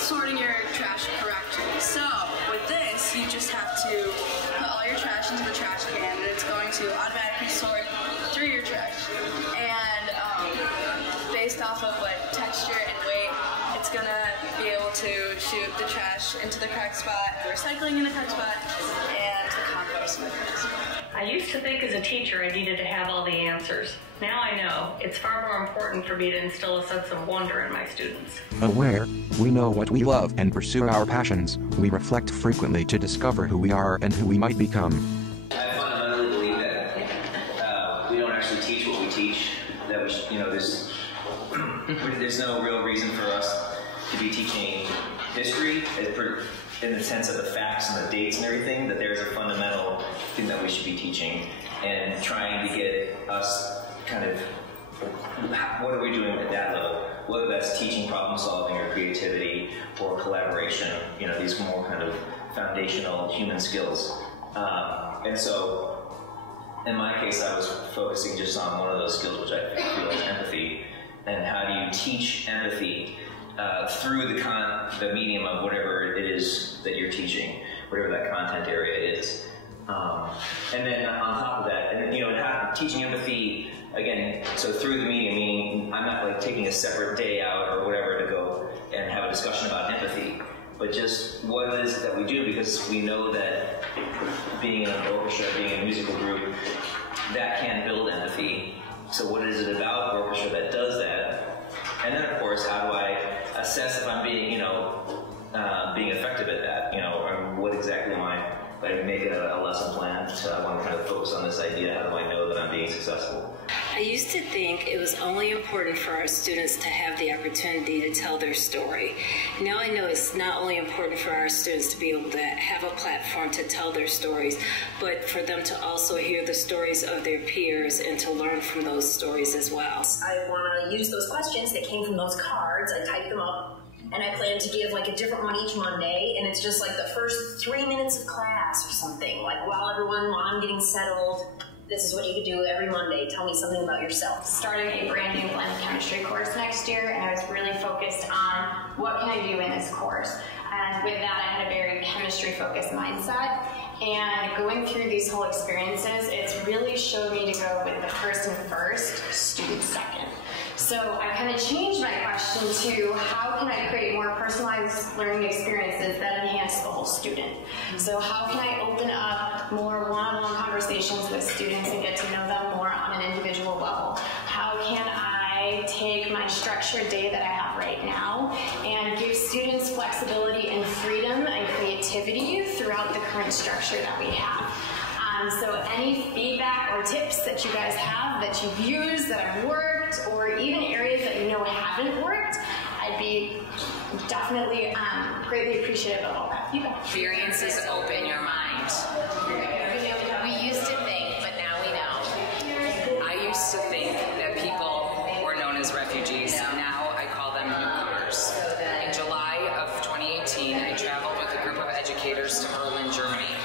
sorting your trash correctly. So with this, you just have to put all your trash into the trash can, and it's going to automatically sort through your trash. And based off of texture and weight, it's gonna be able to shoot the trash into the correct spot, the recycling in the correct spot, and the compost in the correct spot. I used to think as a teacher I needed to have all the answers. Now I know it's far more important for me to instill a sense of wonder in my students. Aware, we know what we love and pursue our passions. We reflect frequently to discover who we are and who we might become. I fundamentally believe that we don't actually teach what we teach. That there's no real reason for us to be teaching history in the sense of the facts and the dates and everything. That there's a fundamental thing that we should be teaching, and trying to get us kind of, what are we doing at that level? Whether that's teaching problem solving or creativity or collaboration, these more kind of foundational human skills. And so in my case, I was focusing just on one of those skills, which I feel is empathy. And how do you teach empathy through the medium of whatever it is that you're teaching, whatever that content area is. And then on top of that, and you know, teaching empathy again. So through the medium, meaning I'm not like taking a separate day out or whatever to go and have a discussion about empathy, but just what it is that we do, because we know that being in an orchestra, being in a musical group, that can build empathy. So what is it about orchestra that does that? And then of course, how do I assess if I'm being, being effective at that? You know, or what exactly am I? Like make it a lesson plan. So I want to kind of focus on this idea. How do I know that I'm being successful? I used to think it was only important for our students to have the opportunity to tell their story. Now I know it's not only important for our students to be able to have a platform to tell their stories, but for them to also hear the stories of their peers and to learn from those stories as well. I want to use those questions that came from those cards. I type them up. And I plan to give like a different one each Monday, and it's just like the first 3 minutes of class or something. Like while I'm getting settled, this is what you could do every Monday. Tell me something about yourself. Starting a brand new blended chemistry course next year, and I was really focused on what can I do in this course. And with that, I had a very chemistry-focused mindset. And going through these whole experiences, it's really showed me to go with the person first, student second. So I kind of changed my question to how can I create more personalized learning experiences that enhance the whole student? So how can I open up more one-on-one conversations with students and get to know them more on an individual level? How can I take my structured day that I have right now and give students flexibility and freedom and creativity throughout the current structure that we have? So any feedback or tips that you guys have that you've used, that have worked, or even areas that you know haven't worked, I'd be definitely greatly appreciative of all that feedback. Experiences open your mind. We used to think, but now we know. I used to think that people were known as refugees. Now I call them newcomers. In July of 2018, I traveled with a group of educators to Berlin, Germany.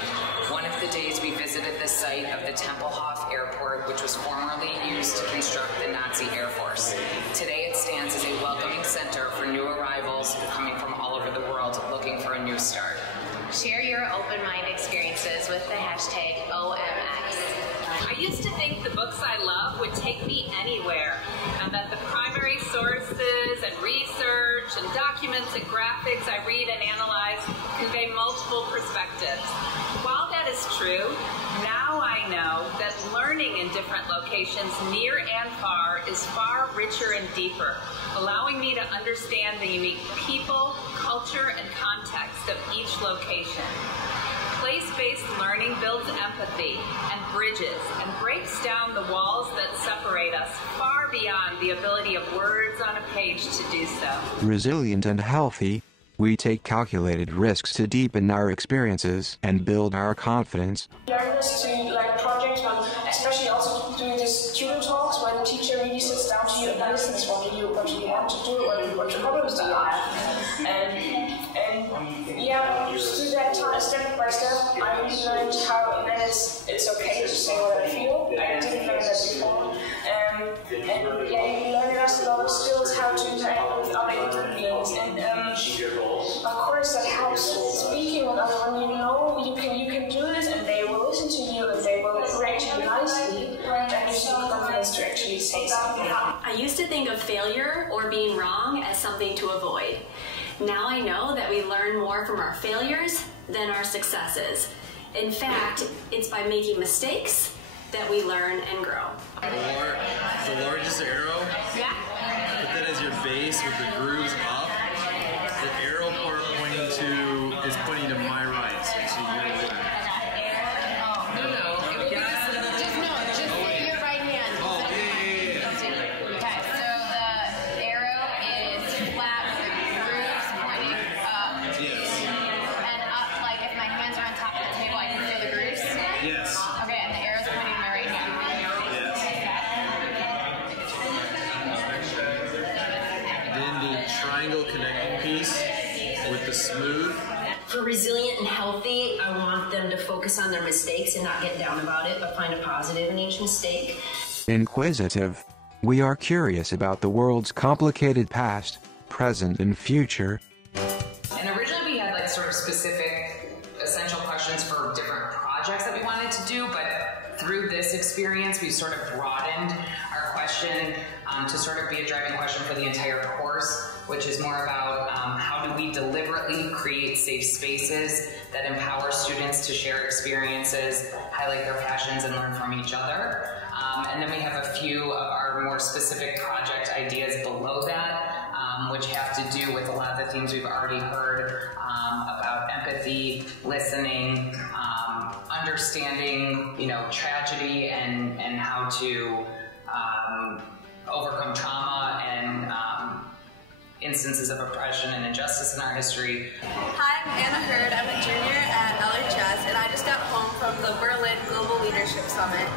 One of the days we visited the site of the Tempelhof Airport, which was formerly used to construct the Nazi Air Force. Today it stands as a welcoming center for new arrivals coming from all over the world looking for a new start. Share your open mind experiences with the hashtag OMX. I used to think the books I love would take me anywhere, and that the primary sources and research and documents and graphics I read and analyze convey multiple perspectives. While that is true, now I know that learning in different locations near and far is far richer and deeper, allowing me to understand the unique people, culture, and context of each location. Place-based learning builds empathy and bridges and breaks down the walls that separate us far beyond the ability of words on a page to do so. Resilient and healthy, we take calculated risks to deepen our experiences and build our confidence. Learn this to like projects, but especially also doing these student talks where the teacher really sits down to you and listens what do you want to do, what problems do you have, and yeah, just do that step by step. I really learned how that it's okay to say what I feel. I didn't learn that before. And yeah, you learn a lot of skills how to interact with other human beings. And of course that helps speaking with other when you know you can do this and they will listen to you and they will correct you nicely. Then you see confidence to actually say something. I used to think of failure or being wrong as something to avoid. Now I know that we learn more from our failures than our successes. In fact, it's by making mistakes that we learn and grow. The largest arrow, yeah. Put that as your base with the grooves up. The arrow part pointing to is pointing to my right, so your left. Connecting piece with the smooth. For resilient and healthy, I want them to focus on their mistakes and not get down about it, but find a positive in each mistake. Inquisitive. We are curious about the world's complicated past, present, and future. And originally we had like sort of specific essential questions for different projects that we wanted to do, but through this experience we've sort of broadened our question to sort of be a driving question for the entire course, which is more about how do we deliberately create safe spaces that empower students to share experiences, highlight their passions, and learn from each other. And then we have a few of our more specific project ideas below that, which have to do with a lot of the themes we've already heard about empathy, listening, understanding, tragedy and how to overcome trauma and instances of oppression and injustice in our history. Hi, I'm Anna Hurd. I'm a junior at LHS, and I just got home from the Berlin Global Leadership Summit.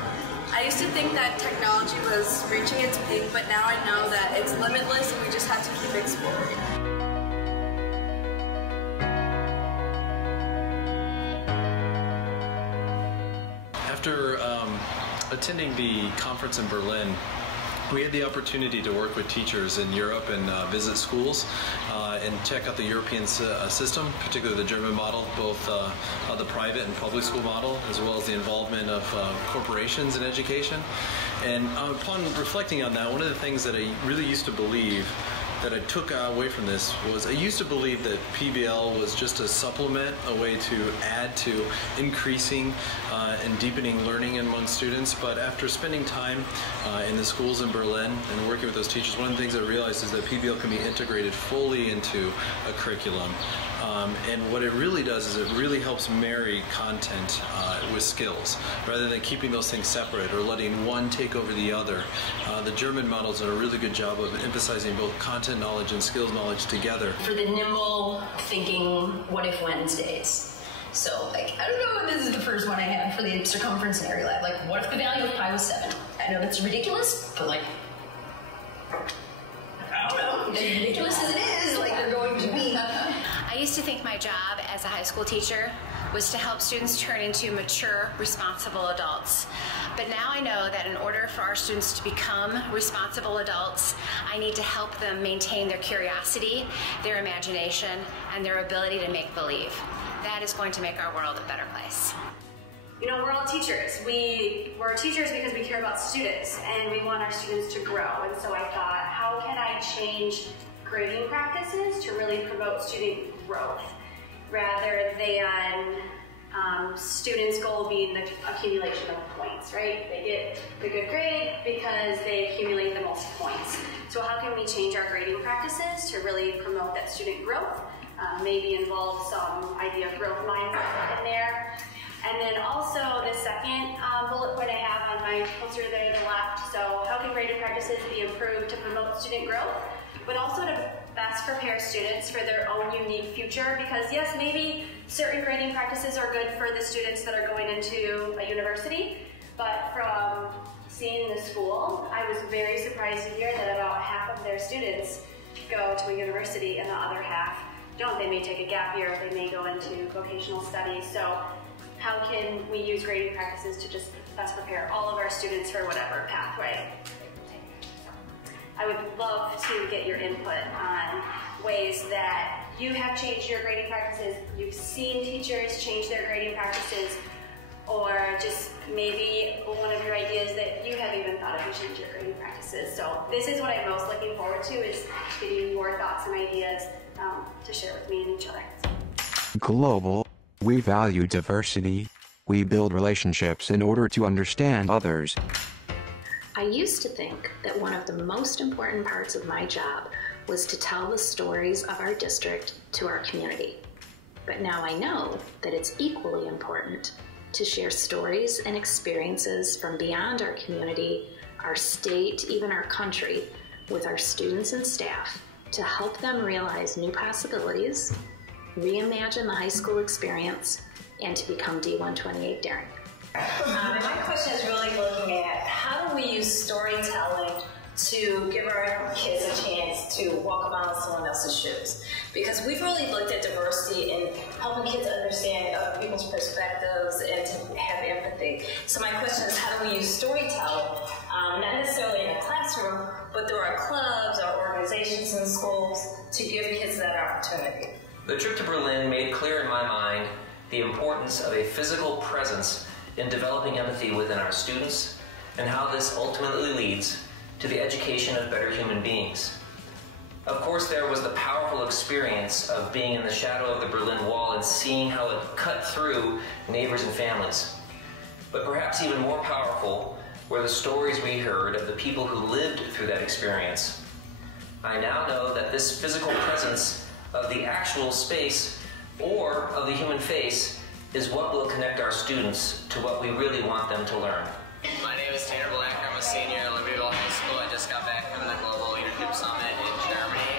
I used to think that technology was reaching its peak, but now I know that it's limitless and we just have to keep exploring. After attending the conference in Berlin, we had the opportunity to work with teachers in Europe and visit schools and check out the European system, particularly the German model, both the private and public school model, as well as the involvement of corporations in education. And upon reflecting on that, one of the things that I really used to believe that I took away from this was I used to believe that PBL was just a supplement, a way to add to increasing and deepening learning among students. But after spending time in the schools in Berlin and working with those teachers, one of the things I realized is that PBL can be integrated fully into a curriculum. And what it really does is it really helps marry content with skills, rather than keeping those things separate or letting one take over the other. The German models do a really good job of emphasizing both content knowledge and skills knowledge together. For the nimble thinking, what if Wednesdays? So, I don't know if this is the first one I had for the circumference area lab. What if the value of pi was 7? I know that's ridiculous, but I don't know. As ridiculous as it is, they're going to be. I used to think my job as a high school teacher was to help students turn into mature, responsible adults. But now I know that in order for our students to become responsible adults, I need to help them maintain their curiosity, their imagination, and their ability to make believe. That is going to make our world a better place. We're all teachers. We're teachers because we care about students and we want our students to grow. And so I thought, how can I change grading practices to really promote student growth rather than students' goal being the accumulation of points, right? They get the good grade because they accumulate the most points. So how can we change our grading practices to really promote that student growth? Maybe involve some idea of growth mindset in there. And then also the second bullet point I have on my poster there to the left, so how can grading practices be improved to promote student growth, but also to best prepare students for their own unique future, because yes, maybe certain grading practices are good for the students that are going into a university, but from seeing the school, I was very surprised to hear that about half of their students go to a university and the other half don't. They may take a gap year, they may go into vocational studies. So how can we use grading practices to just best prepare all of our students for whatever pathway? I would love to get your input on ways that you have changed your grading practices, you've seen teachers change their grading practices, or just maybe one of your ideas that you haven't even thought of to change your grading practices. So this is what I'm most looking forward to, is getting your thoughts and ideas to share with me and each other. Global. We value diversity. We build relationships in order to understand others. I used to think that one of the most important parts of my job was to tell the stories of our district to our community. But now I know that it's equally important to share stories and experiences from beyond our community, our state, even our country, with our students and staff to help them realize new possibilities, reimagine the high school experience, and to become D128 daring. My question is really looking at how do we use storytelling to give our kids a chance to walk around in someone else's shoes. because we've really looked at diversity and helping kids understand other people's perspectives and to have empathy. So my question is, how do we use storytelling, not necessarily in a classroom, but through our clubs, our organizations in schools, to give kids that opportunity? The trip to Berlin made clear in my mind the importance of a physical presence in developing empathy within our students, and how this ultimately leads to the education of better human beings. Of course, there was the powerful experience of being in the shadow of the Berlin Wall and seeing how it cut through neighbors and families. But perhaps even more powerful were the stories we heard of the people who lived through that experience. I now know that this physical presence of the actual space or of the human face is what will connect our students to what we really want them to learn. My name is Tanner Black. I'm a senior at Libertyville High School. I just got back from the Global Leadership Summit in Germany.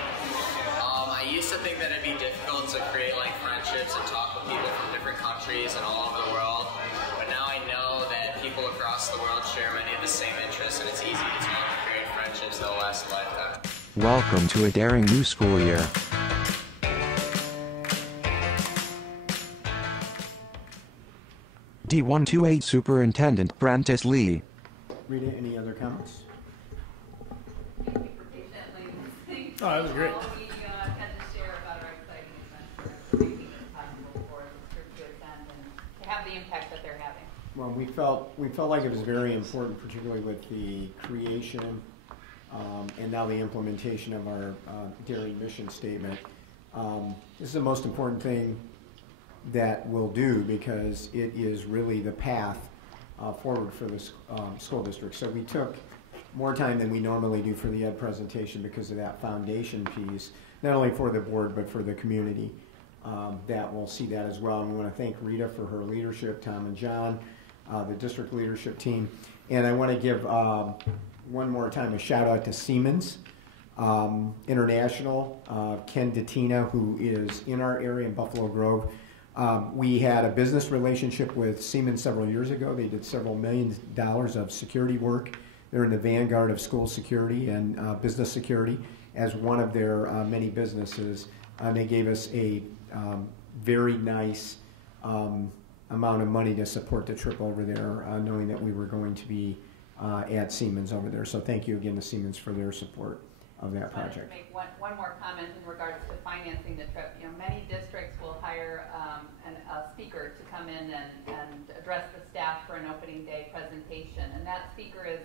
I used to think that it'd be difficult to create like friendships and talk with people from different countries and all over the world. But now I know that people across the world share many of the same interests, and it's easy to talk and create friendships that'll last a lifetime. Welcome to a daring new school year. D128 Superintendent Prentice Lee. Rita, any other comments? Thank you for patiently listening. Oh, that was great. All we had to share about our exciting events for making it possible for this group to attend and to have the impact that they're having. Well, we felt like it was very important, particularly with the creation and now the implementation of our daring mission statement. This is the most important thing that we'll do because it is really the path forward for the school district. So we took more time than we normally do for the ed presentation because of that foundation piece, not only for the board but for the community that will see that as well. And we want to thank Rita for her leadership, Tom and John, the district leadership team. And I want to give one more time a shout out to Siemens International, Ken Datina, who is in our area in Buffalo Grove. We had a business relationship with Siemens several years ago. They did several $1 million of security work. They're in the vanguard of school security and business security as one of their many businesses. They gave us a very nice amount of money to support the trip over there, knowing that we were going to be at Siemens over there. So thank you again to Siemens for their support of that project. I wanted to make one more comment in regards to financing the trip. You know, many districts will hire a speaker to come in and address the staff for an opening day presentation, and that speaker is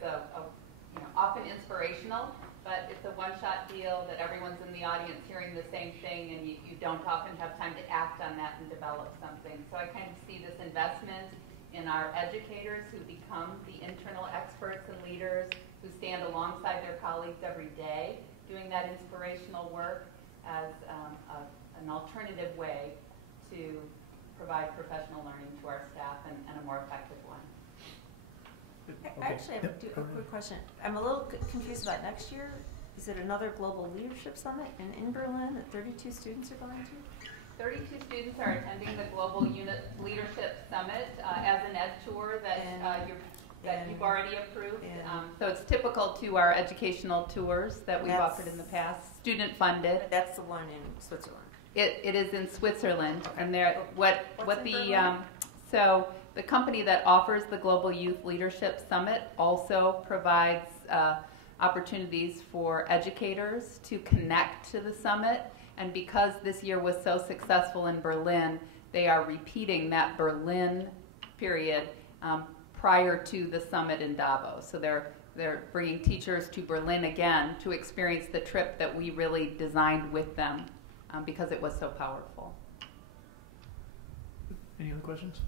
often inspirational, but it's a one-shot deal that everyone's in the audience hearing the same thing, and you don't often have time to act on that and develop something. So I kind of see this investment in our educators who become the internal experts and leaders who stand alongside their colleagues every day doing that inspirational work as an alternative way to provide professional learning to our staff and a more effective one. I actually have a quick question. I'm a little confused about next year. Is it another Global Leadership Summit in Berlin that 32 students are going to? 32 students are attending the Global Leadership Summit as an ed tour that you've already approved. So it's typical to our educational tours that we've offered in the past, student funded. That's the one in Switzerland. It is in Switzerland, and so the company that offers the Global Youth Leadership Summit also provides opportunities for educators to connect to the summit. And because this year was so successful in Berlin, they are repeating that Berlin period prior to the summit in Davos. So they're bringing teachers to Berlin again to experience the trip that we really designed with them because it was so powerful. Any other questions?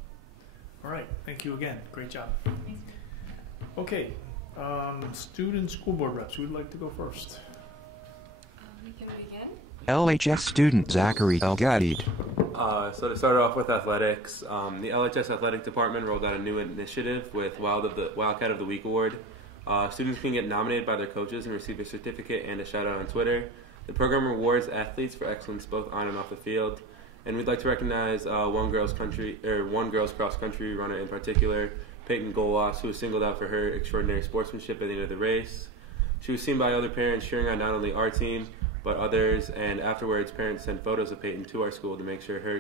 All right, thank you again. Great job. Okay, student school board reps, who would like to go first? You can begin. LHS student Zachary Elgadid. So to start off with athletics, the LHS athletic department rolled out a new initiative with Wildcat of the Week award. Students can get nominated by their coaches and receive a certificate and a shout out on Twitter. The program rewards athletes for excellence both on and off the field. And we'd like to recognize one girls cross country runner in particular, Peyton Golas, who was singled out for her extraordinary sportsmanship at the end of the race. She was seen by other parents cheering on not only our team, but others, and afterwards parents sent photos of Peyton to our school to make sure her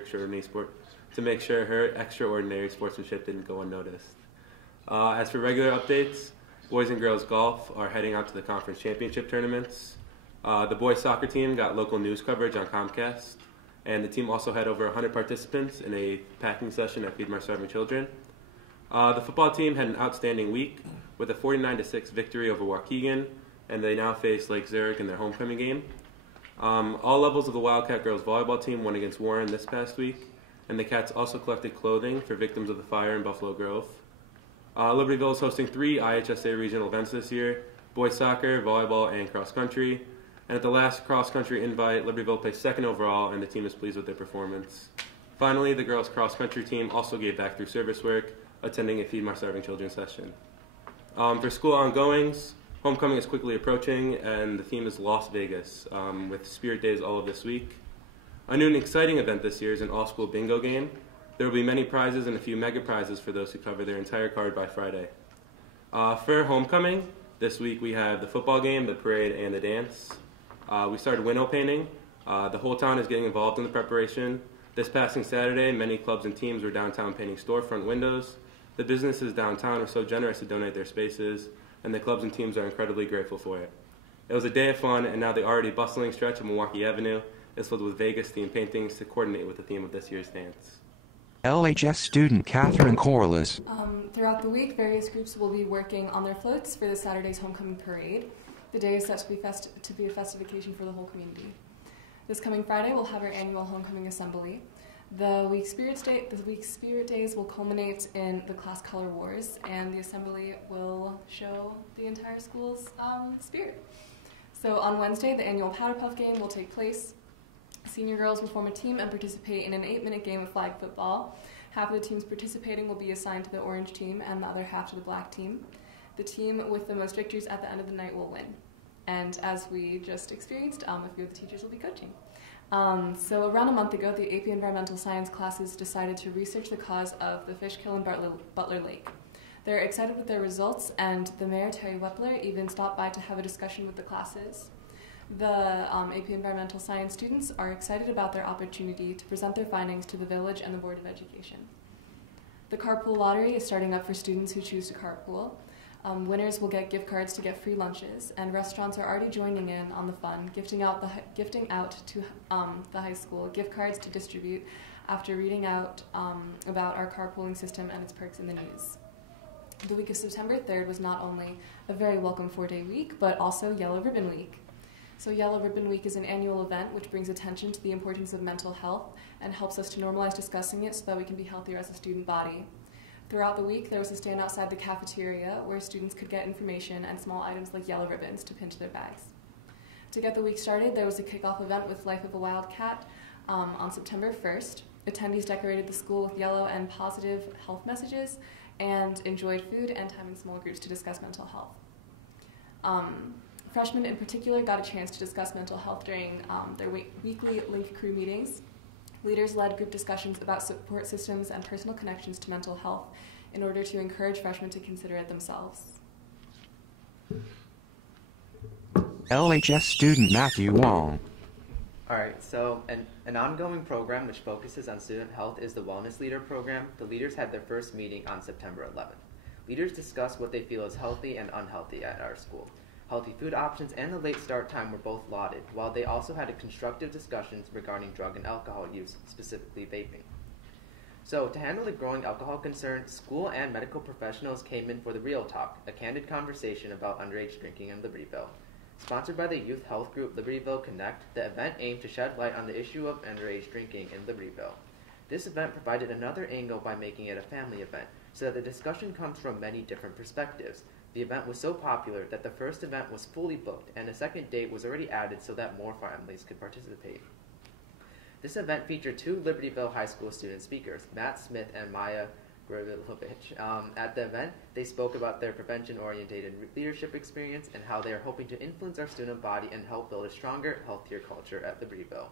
extraordinary sportsmanship didn't go unnoticed. As for regular updates, boys and girls golf are heading out to the conference championship tournaments. The boys soccer team got local news coverage on Comcast, and the team also had over 100 participants in a packing session at Feed My Starving Children. The football team had an outstanding week with a 49-6 victory over Waukegan, and they now face Lake Zurich in their homecoming game. All levels of the Wildcat girls volleyball team won against Warren this past week, and the Cats also collected clothing for victims of the fire in Buffalo Grove. Libertyville is hosting 3 IHSA regional events this year: boys soccer, volleyball, and cross country. And at the last cross country invite, Libertyville placed 2nd overall, and the team is pleased with their performance. Finally, the girls cross country team also gave back through service work, attending a Feed My Starving Children session. For school ongoings, homecoming is quickly approaching, and the theme is Las Vegas, with Spirit Days all of this week. A new and exciting event this year is an all-school bingo game. There will be many prizes and a few mega prizes for those who cover their entire card by Friday. For homecoming, this week we have the football game, the parade, and the dance. We started window painting. The whole town is getting involved in the preparation. This passing Saturday, many clubs and teams were downtown painting storefront windows. The businesses downtown were so generous to donate their spaces, and the clubs and teams are incredibly grateful for it. It was a day of fun, and now the already bustling stretch of Milwaukee Avenue is filled with Vegas-themed paintings to coordinate with the theme of this year's dance. LHS student Catherine Corliss. Throughout the week, various groups will be working on their floats for this Saturday's homecoming parade. The day is set to be a festive occasion for the whole community. This coming Friday, we'll have our annual homecoming assembly. The week's Spirit Days will culminate in the class color wars, and the assembly will show the entire school's spirit. So on Wednesday, the annual Powder Puff game will take place. Senior girls will form a team and participate in an 8-minute game of flag football. Half of the teams participating will be assigned to the orange team and the other half to the black team. The team with the most victories at the end of the night will win. And as we just experienced, a few of the teachers will be coaching. So around a month ago, the AP Environmental Science classes decided to research the cause of the fish kill in Butler Lake. They're excited with their results, and the mayor, Terry Wepler, even stopped by to have a discussion with the classes. The AP Environmental Science students are excited about their opportunity to present their findings to the village and the Board of Education. The carpool lottery is starting up for students who choose to carpool. Winners will get gift cards to get free lunches, and restaurants are already joining in on the fun, gifting out to the high school gift cards to distribute after reading out about our carpooling system and its perks in the news. The week of September 3rd was not only a very welcome 4-day week, but also Yellow Ribbon Week. So Yellow Ribbon Week is an annual event which brings attention to the importance of mental health and helps us to normalize discussing it so that we can be healthier as a student body. Throughout the week, there was a stand outside the cafeteria where students could get information and small items like yellow ribbons to pin to their bags. To get the week started, there was a kickoff event with Life of a Wildcat on September 1st. Attendees decorated the school with yellow and positive health messages and enjoyed food and time in small groups to discuss mental health. Freshmen in particular got a chance to discuss mental health during their weekly Link Crew meetings. Leaders led group discussions about support systems and personal connections to mental health in order to encourage freshmen to consider it themselves. LHS student Matthew Wong. Alright, so an ongoing program which focuses on student health is the Wellness Leader Program. The leaders had their first meeting on September 11th. Leaders discussed what they feel is healthy and unhealthy at our school. Healthy food options and the late start time were both lauded, while they also had constructive discussions regarding drug and alcohol use, specifically vaping. So, to handle the growing alcohol concern, school and medical professionals came in for the Real Talk, a candid conversation about underage drinking in Libertyville. Sponsored by the youth health group Libertyville Connect, the event aimed to shed light on the issue of underage drinking in Libertyville. This event provided another angle by making it a family event, so that the discussion comes from many different perspectives. The event was so popular that the first event was fully booked, and a second date was already added so that more families could participate. This event featured 2 Libertyville High School student speakers, Matt Smith and Maya Grilovich. At the event, they spoke about their prevention-oriented leadership experience and how they are hoping to influence our student body and help build a stronger, healthier culture at Libertyville.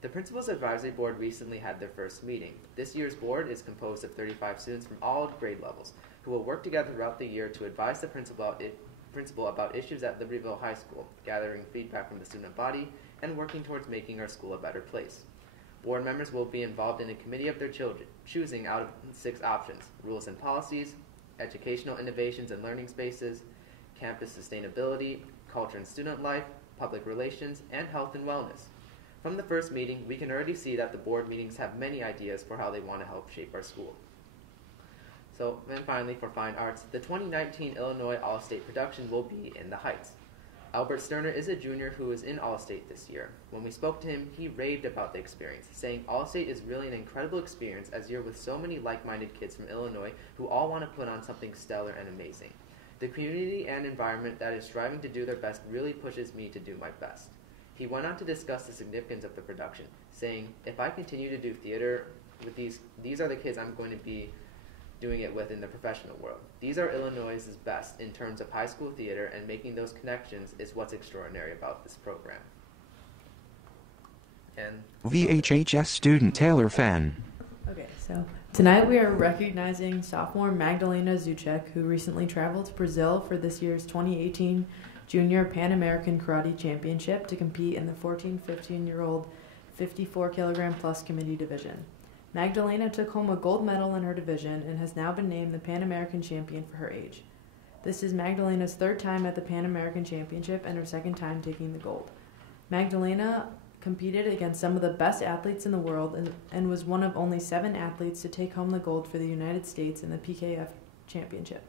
The Principal's Advisory Board recently had their first meeting. This year's board is composed of 35 students from all grade levels, who will work together throughout the year to advise the principal principal about issues at Libertyville High School, gathering feedback from the student body, and working towards making our school a better place. Board members will be involved in a committee of their children, choosing out of 6 options: rules and policies, educational innovations and learning spaces, campus sustainability, culture and student life, public relations, and health and wellness. From the first meeting, we can already see that the board meetings have many ideas for how they want to help shape our school. So, and finally, for fine arts, the 2019 Illinois All-State production will be in the Heights. Albert Sterner is a junior who is in All-State this year. When we spoke to him, he raved about the experience, saying All-State is really an incredible experience as you're with so many like-minded kids from Illinois who all want to put on something stellar and amazing. The community and environment that is striving to do their best really pushes me to do my best. He went on to discuss the significance of the production, saying, if I continue to do theater with these are the kids I'm going to be doing it with in the professional world. These are Illinois' best in terms of high school theater, and making those connections is what's extraordinary about this program. And VHHS student Taylor Fenn. Okay, so tonight we are recognizing sophomore Magdalena Zuchek, who recently traveled to Brazil for this year's 2018 Junior Pan American Karate Championship to compete in the 14-15-year-old 54 kilogram plus committee division. Magdalena took home a gold medal in her division and has now been named the Pan American champion for her age. This is Magdalena's 3rd time at the Pan American Championship and her 2nd time taking the gold. Magdalena competed against some of the best athletes in the world and was one of only 7 athletes to take home the gold for the United States in the PKF Championship.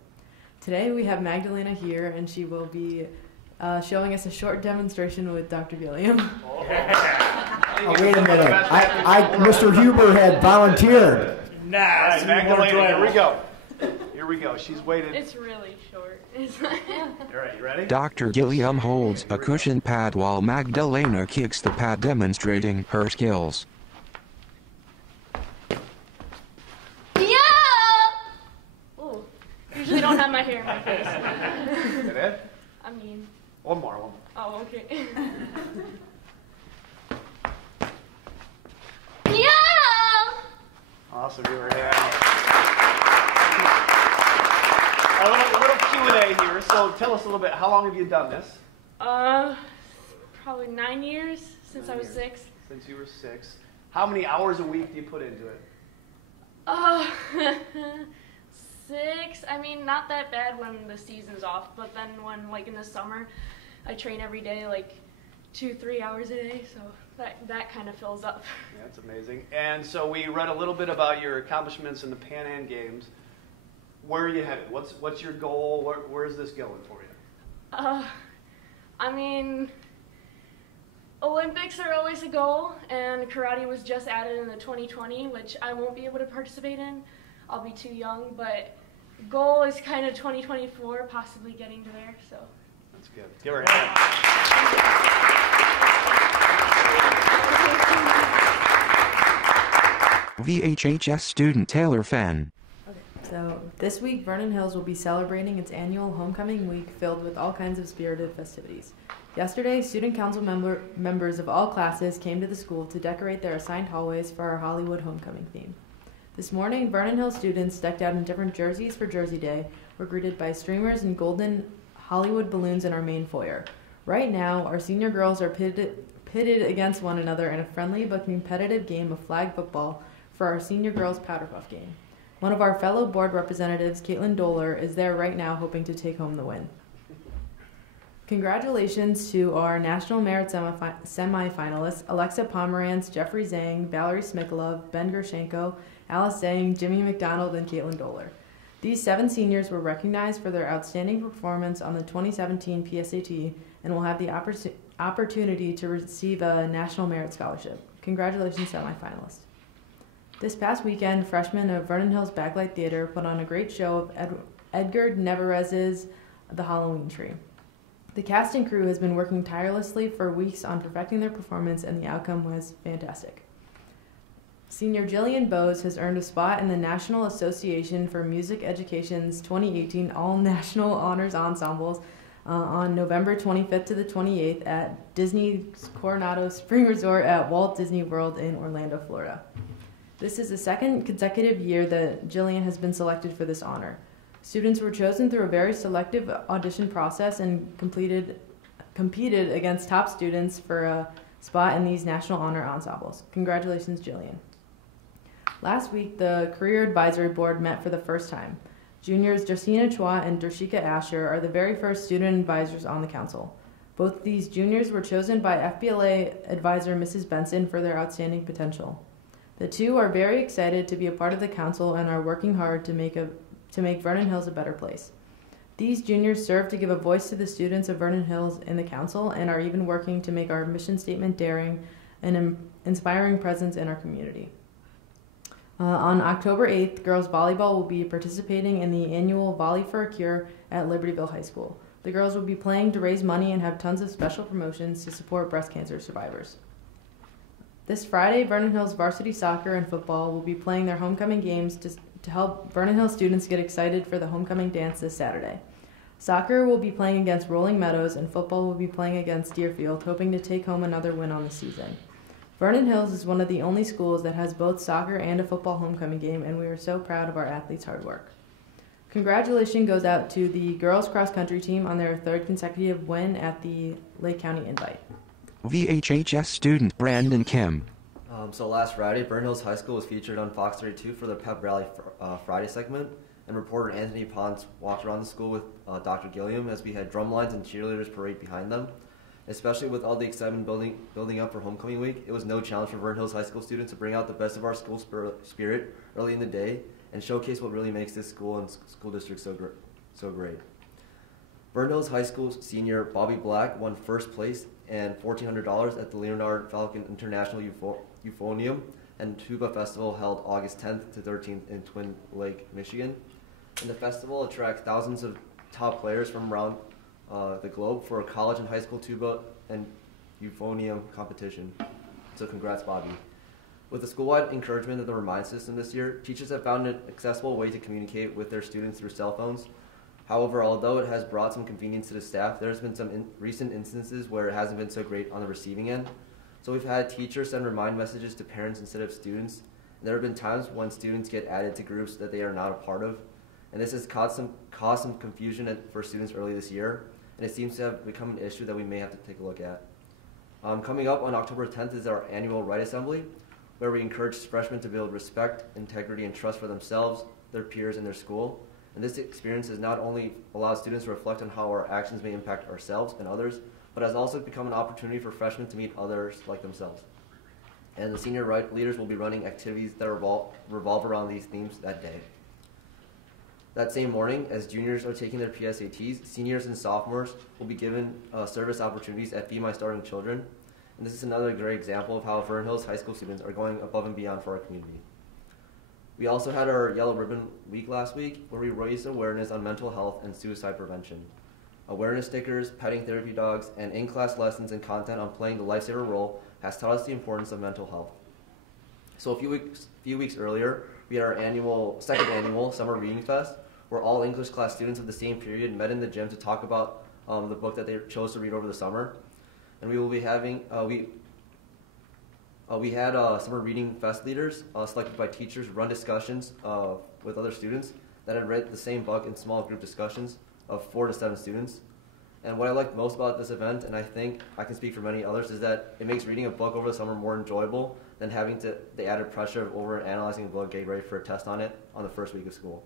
Today we have Magdalena here, and she will be showing us a short demonstration with Dr. Gilliam. Oh, wait a minute. Mr. Huber had volunteered. Nah, right, Magdalena, here we go. Here we go. She's waited. It's really short. All right, you ready? Dr. Gilliam holds a cushion pad while Magdalena kicks the pad, demonstrating her skills. Yeah! Ooh, usually don't have my hair in my face. Is that it? I mean... One more. Oh, okay. Awesome, you were here. A little Q&A here. So tell us a little bit. How long have you done this? Probably 9 years since I was 6. Since you were 6. How many hours a week do you put into it? 6. I mean, not that bad when the season's off, but then when, like, in the summer, I train every day, like 2-3 hours a day, so that kind of fills up. Yeah, that's amazing. And so we read a little bit about your accomplishments in the Pan Am Games. Where are you headed? What's your goal? Where's this going for you? I mean, Olympics are always a goal, and karate was just added in the 2020, which I won't be able to participate in. I'll be too young, but goal is kind of 2024, possibly getting to there, so. That's good. Give her a hand. VHHS student Taylor Fenn. Okay, so this week Vernon Hills will be celebrating its annual homecoming week filled with all kinds of spirited festivities. Yesterday, student council members of all classes came to the school to decorate their assigned hallways for our Hollywood homecoming theme. This morning, Vernon Hills students decked out in different jerseys for Jersey Day were greeted by streamers and golden Hollywood balloons in our main foyer. Right now, our senior girls are pitted against one another in a friendly but competitive game of flag football for our senior girls powder puff game. One of our fellow board representatives, Caitlin Doler, is there right now hoping to take home the win. Congratulations to our National Merit semifinalists, Alexa Pomerantz, Jeffrey Zhang, Valerie Smikolov, Ben Gershenko, Alice Zhang, Jimmy McDonald, and Caitlin Doler. These 7 seniors were recognized for their outstanding performance on the 2017 PSAT and will have the opportunity to receive a National Merit Scholarship. Congratulations, semifinalists. This past weekend, freshmen of Vernon Hills Backlight Theater put on a great show of Edgar Nevarez's The Halloween Tree. The cast and crew has been working tirelessly for weeks on perfecting their performance, and the outcome was fantastic. Senior Jillian Bowes has earned a spot in the National Association for Music Education's 2018 All-National Honors Ensembles on November 25th to the 28th at Disney's Coronado Spring Resort at Walt Disney World in Orlando, Florida. This is the 2nd consecutive year that Jillian has been selected for this honor. Students were chosen through a very selective audition process and competed against top students for a spot in these National Honor Ensembles. Congratulations, Jillian. Last week, the Career Advisory Board met for the first time. Juniors Josina Chua and Darshika Asher are the very first student advisors on the council. Both these juniors were chosen by FBLA advisor Mrs. Benson for their outstanding potential. The two are very excited to be a part of the council and are working hard to make Vernon Hills a better place. These juniors serve to give a voice to the students of Vernon Hills in the council and are even working to make our mission statement daring and an inspiring presence in our community. On October 8th, girls volleyball will be participating in the annual Volley for a Cure at Libertyville High School. The girls will be playing to raise money and have tons of special promotions to support breast cancer survivors. This Friday, Vernon Hills varsity soccer and football will be playing their homecoming games to help Vernon Hills students get excited for the homecoming dance this Saturday. Soccer will be playing against Rolling Meadows and football will be playing against Deerfield, hoping to take home another win on the season. Vernon Hills is one of the only schools that has both soccer and a football homecoming game, and we are so proud of our athletes' hard work. Congratulations goes out to the girls cross-country team on their third consecutive win at the Lake County Invite. VHHS student Brandon Kim. So last Friday, Vernon Hills High School was featured on Fox 32 for the Pep Rally Friday segment, and reporter Anthony Pons walked around the school with Dr. Gilliam as we had drum lines and cheerleaders parade behind them. Especially with all the excitement building up for homecoming week, it was no challenge for Vernon Hills High School students to bring out the best of our school spirit early in the day and showcase what really makes this school and school district so great. Vernon Hills High School senior Bobby Black won first place and $1,400 at the Leonard Falcon International Euphonium and Tuba Festival held August 10th to 13th in Twin Lake, Michigan. And the festival attracts thousands of top players from around the globe for a college and high school tuba and euphonium competition. So congrats, Bobby. With the school-wide encouragement of the Remind system this year, teachers have found an accessible way to communicate with their students through cell phones. However, although it has brought some convenience to the staff, there's been some recent instances where it hasn't been so great on the receiving end. So we've had teachers send Remind messages to parents instead of students. And there have been times when students get added to groups that they are not a part of. And this has caused some confusion for students early this year. And it seems to have become an issue that we may have to take a look at. Coming up on October 10th is our annual Right Assembly, where we encourage freshmen to build respect, integrity, and trust for themselves, their peers, and their school. And this experience has not only allowed students to reflect on how our actions may impact ourselves and others, but has also become an opportunity for freshmen to meet others like themselves. And the senior right leaders will be running activities that revolve around these themes that day. That same morning, as juniors are taking their PSATs, seniors and sophomores will be given service opportunities at Feed My Starving Children. And this is another great example of how Vernon Hills High School students are going above and beyond for our community. We also had our Yellow Ribbon Week last week, where we raised awareness on mental health and suicide prevention. Awareness stickers, petting therapy dogs, and in-class lessons and content on playing the lifesaver role has taught us the importance of mental health. So a few weeks earlier, we had our second annual Summer Reading Fest, where all English class students of the same period met in the gym to talk about the book that they chose to read over the summer. And we will be having, we had Summer Reading Fest leaders selected by teachers run discussions with other students that had read the same book in small group discussions of 4 to 7 students. And what I liked most about this event, and I think I can speak for many others, is that it makes reading a book over the summer more enjoyable than having the added pressure of over-analyzing a book, getting ready for a test on it on the first week of school.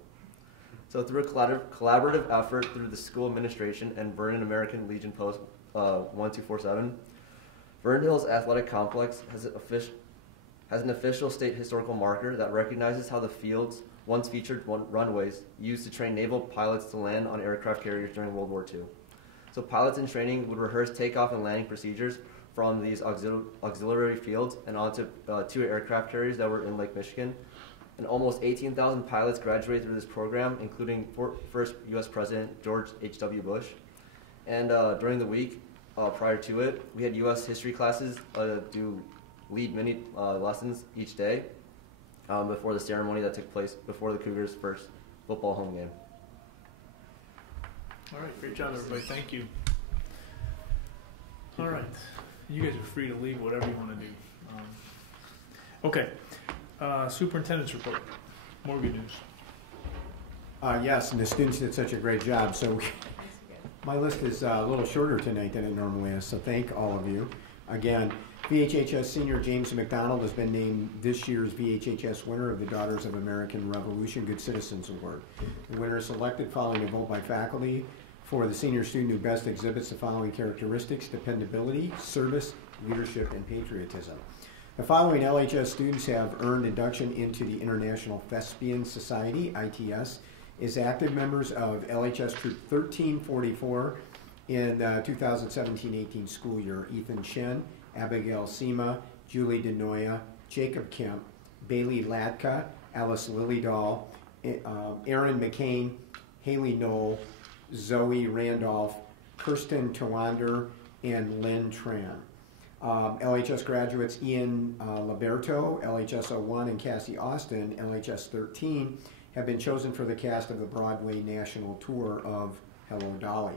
So through a collaborative effort through the school administration and Vernon American Legion Post 1247, Vernon Hills Athletic Complex has an official state historical marker that recognizes how the fields once featured runways used to train naval pilots to land on aircraft carriers during World War II. So pilots in training would rehearse takeoff and landing procedures from these auxiliary fields and onto 2 aircraft carriers that were in Lake Michigan. And almost 18,000 pilots graduated through this program, including first U.S. President George H.W. Bush. And during the week prior to it, we had U.S. history classes do lead mini lessons each day before the ceremony that took place before the Cougars' first football home game. All right, great job, everybody. Thank you. All right, you guys are free to leave whatever you want to do. Okay, superintendent's report. More good news. Yes, and the students did such a great job. So my list is a little shorter tonight than it normally is, so thank all of you. Again, VHHS senior James McDonald has been named this year's VHHS winner of the Daughters of American Revolution Good Citizens Award. The winner is selected following a vote by faculty for the senior student who best exhibits the following characteristics: dependability, service, leadership, and patriotism. The following LHS students have earned induction into the International Thespian Society, ITS, as active members of LHS Troop 1344 in the 2017-18 school year: Ethan Chen, Abigail Sema, Julie DeNoya, Jacob Kemp, Bailey Latka, Alice Lillydahl, Aaron McCain, Haley Knoll, Zoe Randolph, Kirsten Tawander, and Lynn Tran. LHS graduates Ian Liberto, LHS 01, and Cassie Austin, LHS 13, have been chosen for the cast of the Broadway national tour of Hello, Dolly.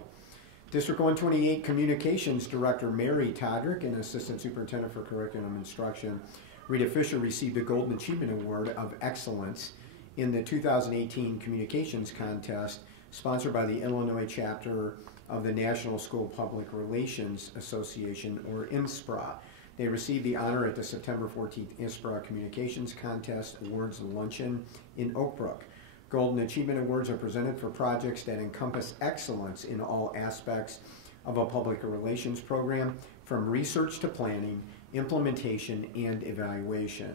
District 128 Communications Director Mary Todrick and Assistant Superintendent for Curriculum Instruction Rita Fisher received the Golden Achievement Award of Excellence in the 2018 Communications Contest sponsored by the Illinois chapter of the National School Public Relations Association, or IMSPRA. They received the honor at the September 14th IMSPRA Communications Contest Awards Luncheon in Oak Brook. Golden Achievement Awards are presented for projects that encompass excellence in all aspects of a public relations program, from research to planning, implementation, and evaluation.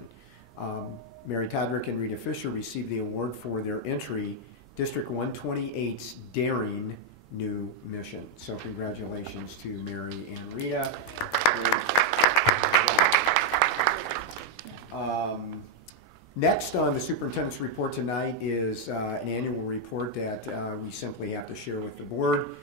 Mary Todrick and Rita Fisher received the award for their entry, District 128's Daring New Mission. So congratulations to Mary and Rita. Next on the superintendent's report tonight is an annual report that we simply have to share with the board,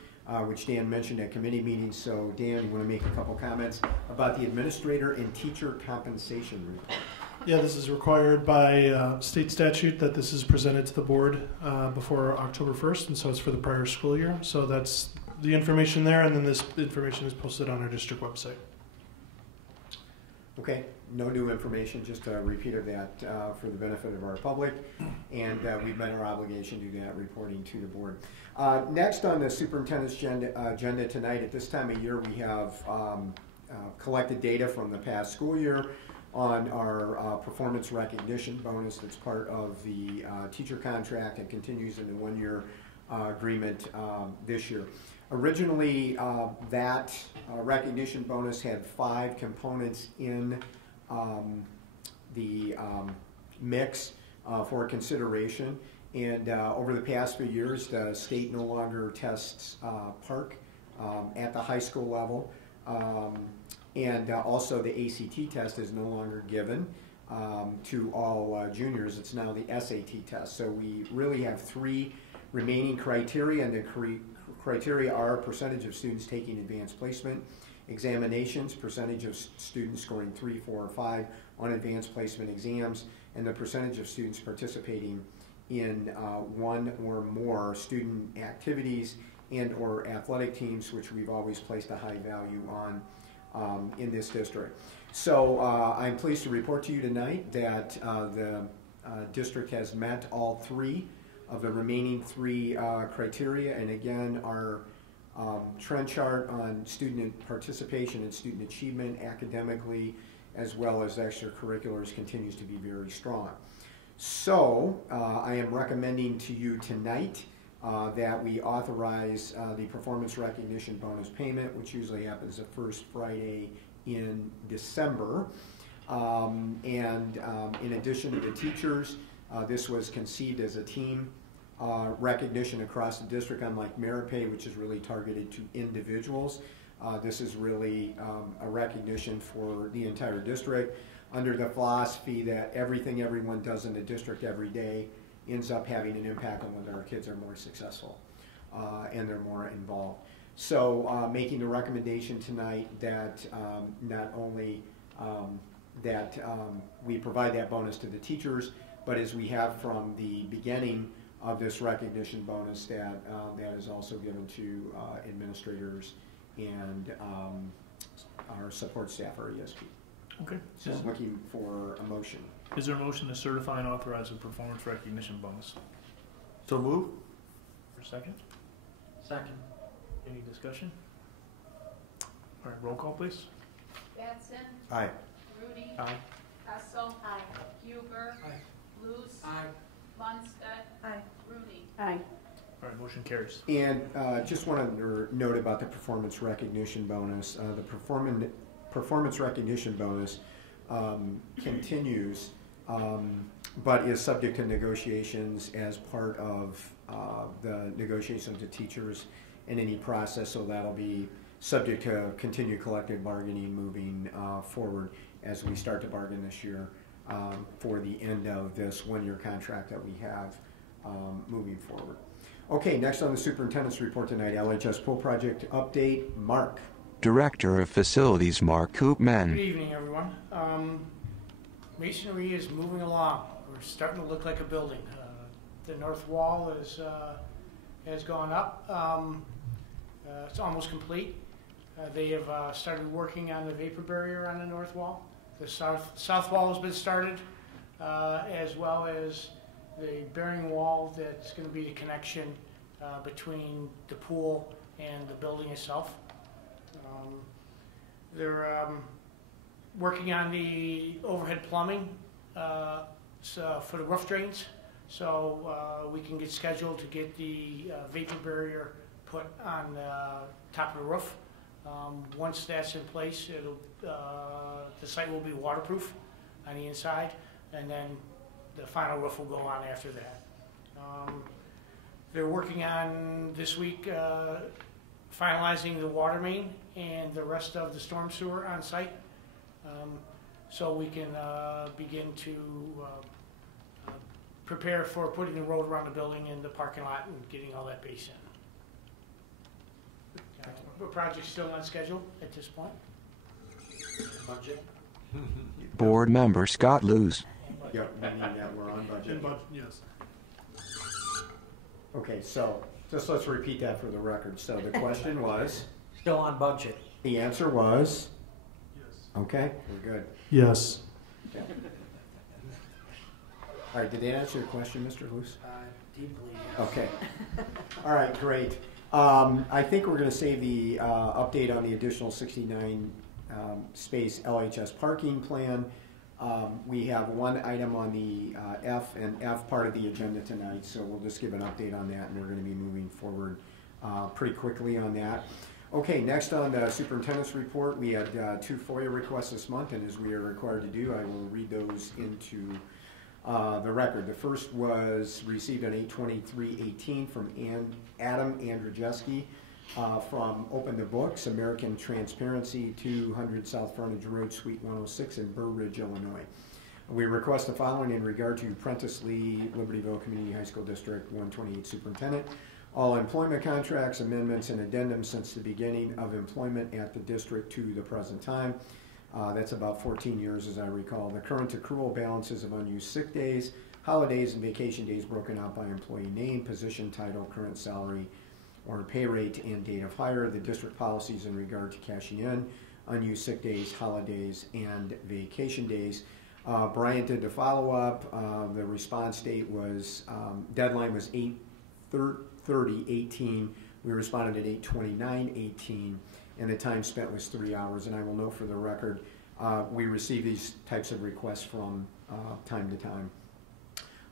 which Dan mentioned at committee meetings. So Dan, you want to make a couple comments about the administrator and teacher compensation report? Yeah, this is required by state statute that this is presented to the board before October 1st, and so it's for the prior school year. So that's the information there, and then this information is posted on our district website. Okay, no new information, just a repeat of that for the benefit of our public, and we've met our obligation to do that reporting to the board. Next on the superintendent's agenda tonight, at this time of year, we have collected data from the past school year on our performance recognition bonus that's part of the teacher contract and continues in the one-year agreement this year. Originally, that recognition bonus had 5 components in the mix for consideration, and over the past few years, the state no longer tests PARC at the high school level. And also the ACT test is no longer given to all juniors. It's now the SAT test. So we really have 3 remaining criteria, and the criteria are percentage of students taking advanced placement examinations, percentage of students scoring 3, 4, or 5 on advanced placement exams, and the percentage of students participating in 1 or more student activities and or athletic teams, which we've always placed a high value on in this district. So I'm pleased to report to you tonight that the district has met all 3 of the remaining 3 criteria, and again, our trend chart on student participation and student achievement academically as well as extracurriculars continues to be very strong. So I am recommending to you tonight that we authorize the performance recognition bonus payment, which usually happens the first Friday in December. In addition to the teachers, this was conceived as a team recognition across the district, unlike merit pay, which is really targeted to individuals. This is really a recognition for the entire district under the philosophy that everything everyone does in the district every day ends up having an impact on whether our kids are more successful and they're more involved. So making the recommendation tonight that not only that we provide that bonus to the teachers, but as we have from the beginning of this recognition bonus, that that is also given to administrators and our support staff, our ESP. Okay. So I'm looking for a motion. Is there a motion to certify and authorize a performance recognition bonus? So move. For a second? Second. Any discussion? All right, roll call, please. Batson. Aye. Rudy. Aye. Hessel. Aye. Huber. Aye. Luce. Aye. Munstead. Aye. Rooney. Aye. All right, motion carries. And just wanted to note about the performance recognition bonus. The performance recognition bonus continues, but is subject to negotiations as part of the negotiations with teachers in any process, so that'll be subject to continued collective bargaining moving forward as we start to bargain this year for the end of this one-year contract that we have moving forward. Okay, next on the superintendent's report tonight, LHS pool project update. Mark. Director of Facilities Mark Koopman. Good evening, everyone. Masonry is moving along. We're starting to look like a building. The north wall has gone up. It's almost complete. They have started working on the vapor barrier on the north wall. The south wall has been started, as well as the bearing wall that's going to be the connection between the pool and the building itself. They're working on the overhead plumbing for the roof drains, so we can get scheduled to get the vapor barrier put on the top of the roof. Once that's in place, the site will be waterproof on the inside, and then the final roof will go on after that. They're working on this week finalizing the water main and the rest of the storm sewer on site, so we can begin to prepare for putting the road around the building and the parking lot and getting all that base in. The project's still on schedule at this point. Budget. Board Member Scott Lewis. Yep, meaning that we're on budget. Yes. Okay, so just let's repeat that for the record. So the question was? Still on budget. The answer was? Yes. Okay, we're good. Yes. Okay. All right, did that answer your question, Mr. Luce? Deeply, yes. Okay. All right, great. I think we're going to save the update on the additional 69 space LHS parking plan. We have one item on the F and F part of the agenda tonight, so we'll just give an update on that, and we're going to be moving forward pretty quickly on that. Okay, next on the superintendent's report, we had 2 FOIA requests this month, and as we are required to do, I will read those into the record. The first was received on 8/23/18 from Adam Andrzejewski from Open the Books, American Transparency, 200 South Frontage Road, Suite 106 in Burr Ridge, Illinois. We request the following in regard to Prentice Lee, Libertyville Community High School District 128 Superintendent. All employment contracts, amendments, and addendums since the beginning of employment at the district to the present time. That's about 14 years, as I recall. The current accrual balances of unused sick days, holidays, and vacation days broken out by employee name, position, title, current salary, or pay rate, and date of hire. The district policies in regard to cashing in unused sick days, holidays, and vacation days. Brian did the follow-up. The response date was, deadline was 8/30/18. We responded at 8/29/18. And the time spent was 3 hours. And I will note for the record, we receive these types of requests from time to time.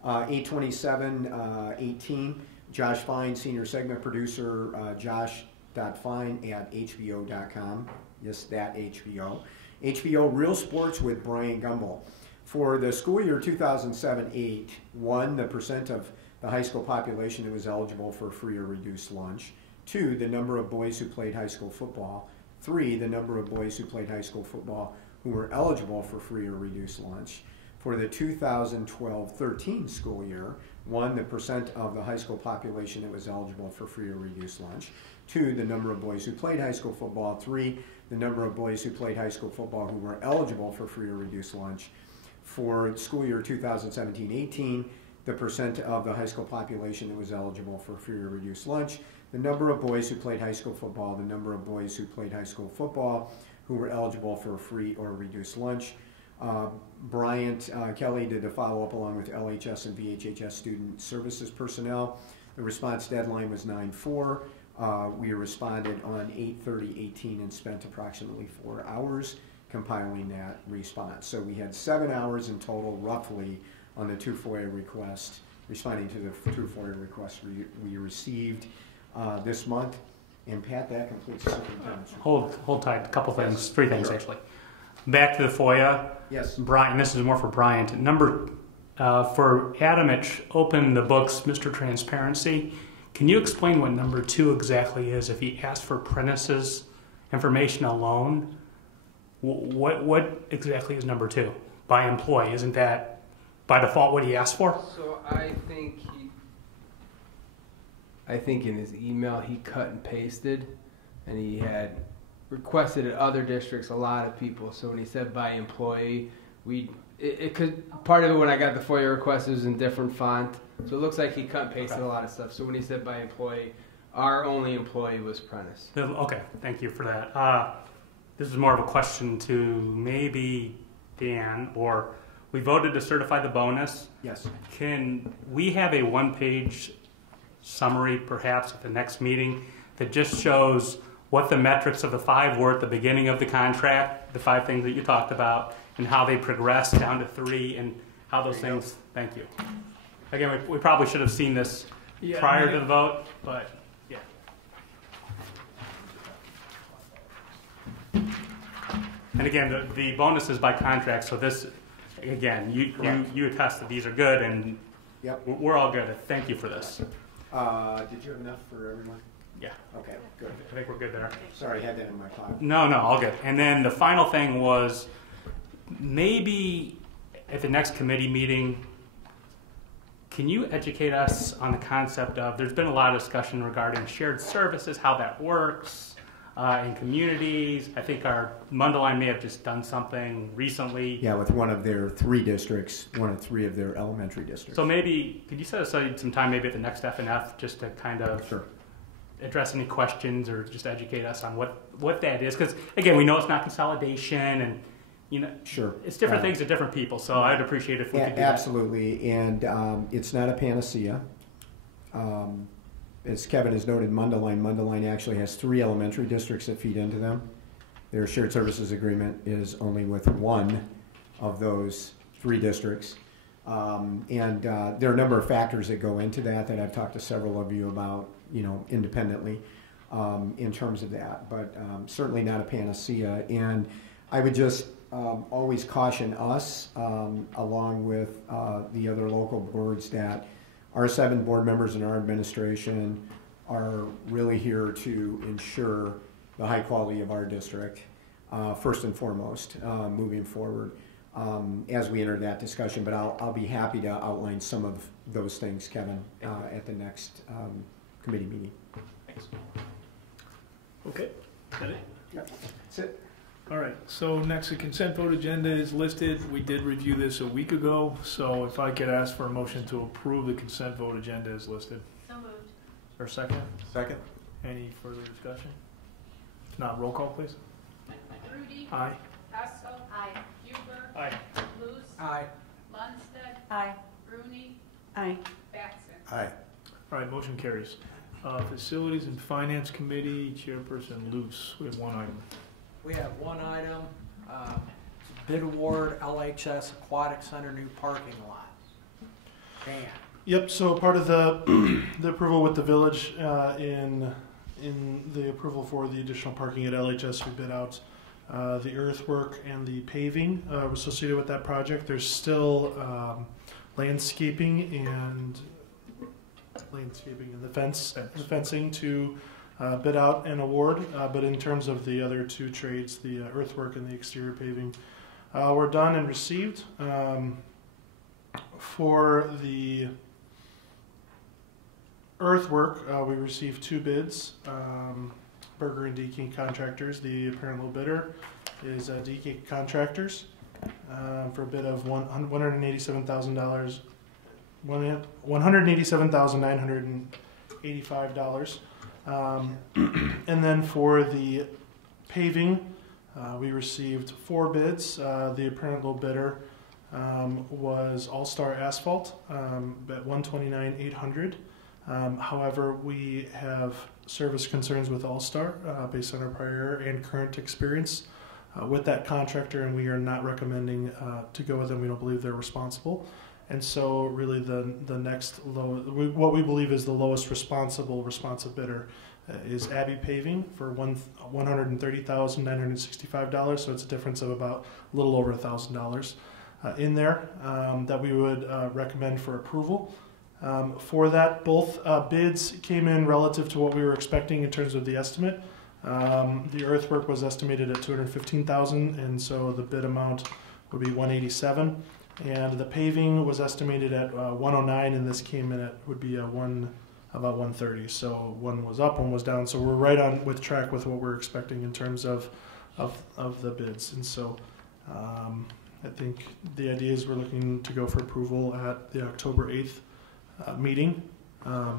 8/27/18, Josh Fine, Senior Segment Producer, josh.fine@hbo.com. Yes, that HBO. HBO Real Sports with Brian Gumbel. For the school year 2007-8, 1, the percent of the high school population that was eligible for free or reduced lunch. 2, the number of boys who played high school football. 3, the number of boys who played high school football who were eligible for free or reduced lunch. For the 2012-13 school year, 1, the percent of the high school population that was eligible for free or reduced lunch. 2, the number of boys who played high school football. 3, the number of boys who played high school football who were eligible for free or reduced lunch. For school year 2017-18, the percent of the high school population that was eligible for free or reduced lunch. The number of boys who played high school football, the number of boys who played high school football who were eligible for free or reduced lunch. Bryant Kelly did a follow-up along with LHS and VHHS student services personnel. The response deadline was 9/4. We responded on 8/30/18 and spent approximately 4 hours compiling that response. So we had 7 hours in total, roughly, on the 2 FOIA requests, responding to the 2 FOIA requests we received this month. And Pat, that completes the superintendent's report. Hold tight. A couple things, 3 things actually. Back to the FOIA. Yes. Brian, this is more for Bryant. For Adamich, open the books, Mr. Transparency. Can you explain what number 2 exactly is? If he asked for apprentices information alone, what exactly is number 2? By employee, isn't that by default what he asked for? So I think in his email he cut and pasted, and he had requested at other districts a lot of people. So when he said by employee, it could, part of it when I got the FOIA request, it was in different font. So it looks like he cut and pasted a lot of stuff. So when he said by employee, our only employee was Prentice. Okay, thank you for that. This is more of a question to maybe Dan, or we voted to certify the bonus. Yes. Can we have a 1-page summary perhaps at the next meeting that just shows what the metrics of the 5 were at the beginning of the contract, the 5 things that you talked about, and how they progressed down to 3, and how those things, thank you. Again, we probably should have seen this prior to the vote, but yeah. And again, the bonus is by contract, so this, again, you attest that these are good, and yep. We're all good. Thank you for this. Did you have enough for everyone? Yeah. Okay, good. I think we're good there. Sorry, I had that in my pocket. No, all good. And then the final thing was maybe at the next committee meeting, can you educate us on the concept of, there's been a lot of discussion regarding shared services, how that works in communities. I think our Mundelein may have just done something recently. Yeah, with one of their 3 districts, one of 3 of their elementary districts. So maybe, could you set aside some time maybe at the next F&F just to kind of address any questions or just educate us on what that is? Because again, we know it's not consolidation, and it's different things to different people. So I'd appreciate if we could do absolutely. That. And it's not a panacea. As Kevin has noted, Mundelein actually has 3 elementary districts that feed into them. Their shared services agreement is only with 1 of those 3 districts. And there are a number of factors that go into that I've talked to several of you about, independently in terms of that. But certainly not a panacea. And I would just always caution us, along with the other local boards, that our 7 board members and our administration are really here to ensure the high quality of our district, first and foremost, moving forward as we enter that discussion. But I'll be happy to outline some of those things, Kevin, at the next committee meeting. Thanks. Okay, is that it? Yeah, that's it. All right, so next, the consent vote agenda is listed. We did review this a week ago, so if I could ask for a motion to approve the consent vote agenda as listed. So moved. Is there a second? Second. Any further discussion? If not, roll call, please. Rudy. Aye. Hessel. Aye. Huber. Aye. Luce. Aye. Lundstedt. Aye. Rooney. Aye. Batson. Aye. All right, motion carries. Facilities and Finance Committee, Chairperson Luce. We have one item. We have one item, bid award, LHS Aquatic Center new parking lot. Dan. Yep. So part of the approval with the village in the approval for the additional parking at LHS, we bid out the earthwork and the paving associated with that project. There's still landscaping and the fencing to bid out and award, but in terms of the other 2 trades, the earthwork and the exterior paving, were done and received. For the earthwork, we received 2 bids. Berger and DK Contractors. The apparent low bidder is DK Contractors for a bid of $187,985. And then for the paving, We received 4 bids. The apparent low bidder was All Star Asphalt at $129,800. However, we have service concerns with All Star based on our prior and current experience with that contractor, and we are not recommending to go with them. We don't believe they're responsible. And so really the next what we believe is the lowest responsive bidder is Abbey Paving for $130,965. So it's a difference of about a little over $1,000 in there that we would recommend for approval. For that, both bids came in relative to what we were expecting in terms of the estimate. The earthwork was estimated at $215,000, and so the bid amount would be $187,000. And the paving was estimated at $109,000, and this came in at would be about $130,000. So one was up, one was down. So we're right on with track with what we're expecting in terms of the bids. And so I think the idea is we're looking to go for approval at the October 8th meeting.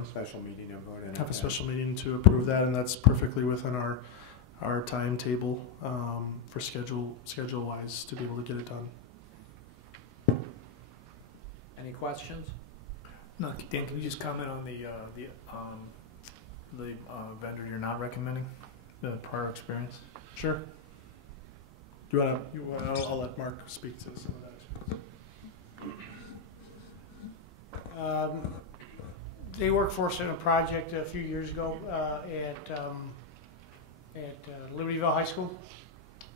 Special meeting. Have a special meeting to approve that, and that's perfectly within our timetable for schedule wise to be able to get it done. Any questions? No, Dan, can you just comment on the vendor you're not recommending, the prior experience? Sure. I'll let Mark speak to some of that. They worked for us in a project a few years ago at Libertyville High School,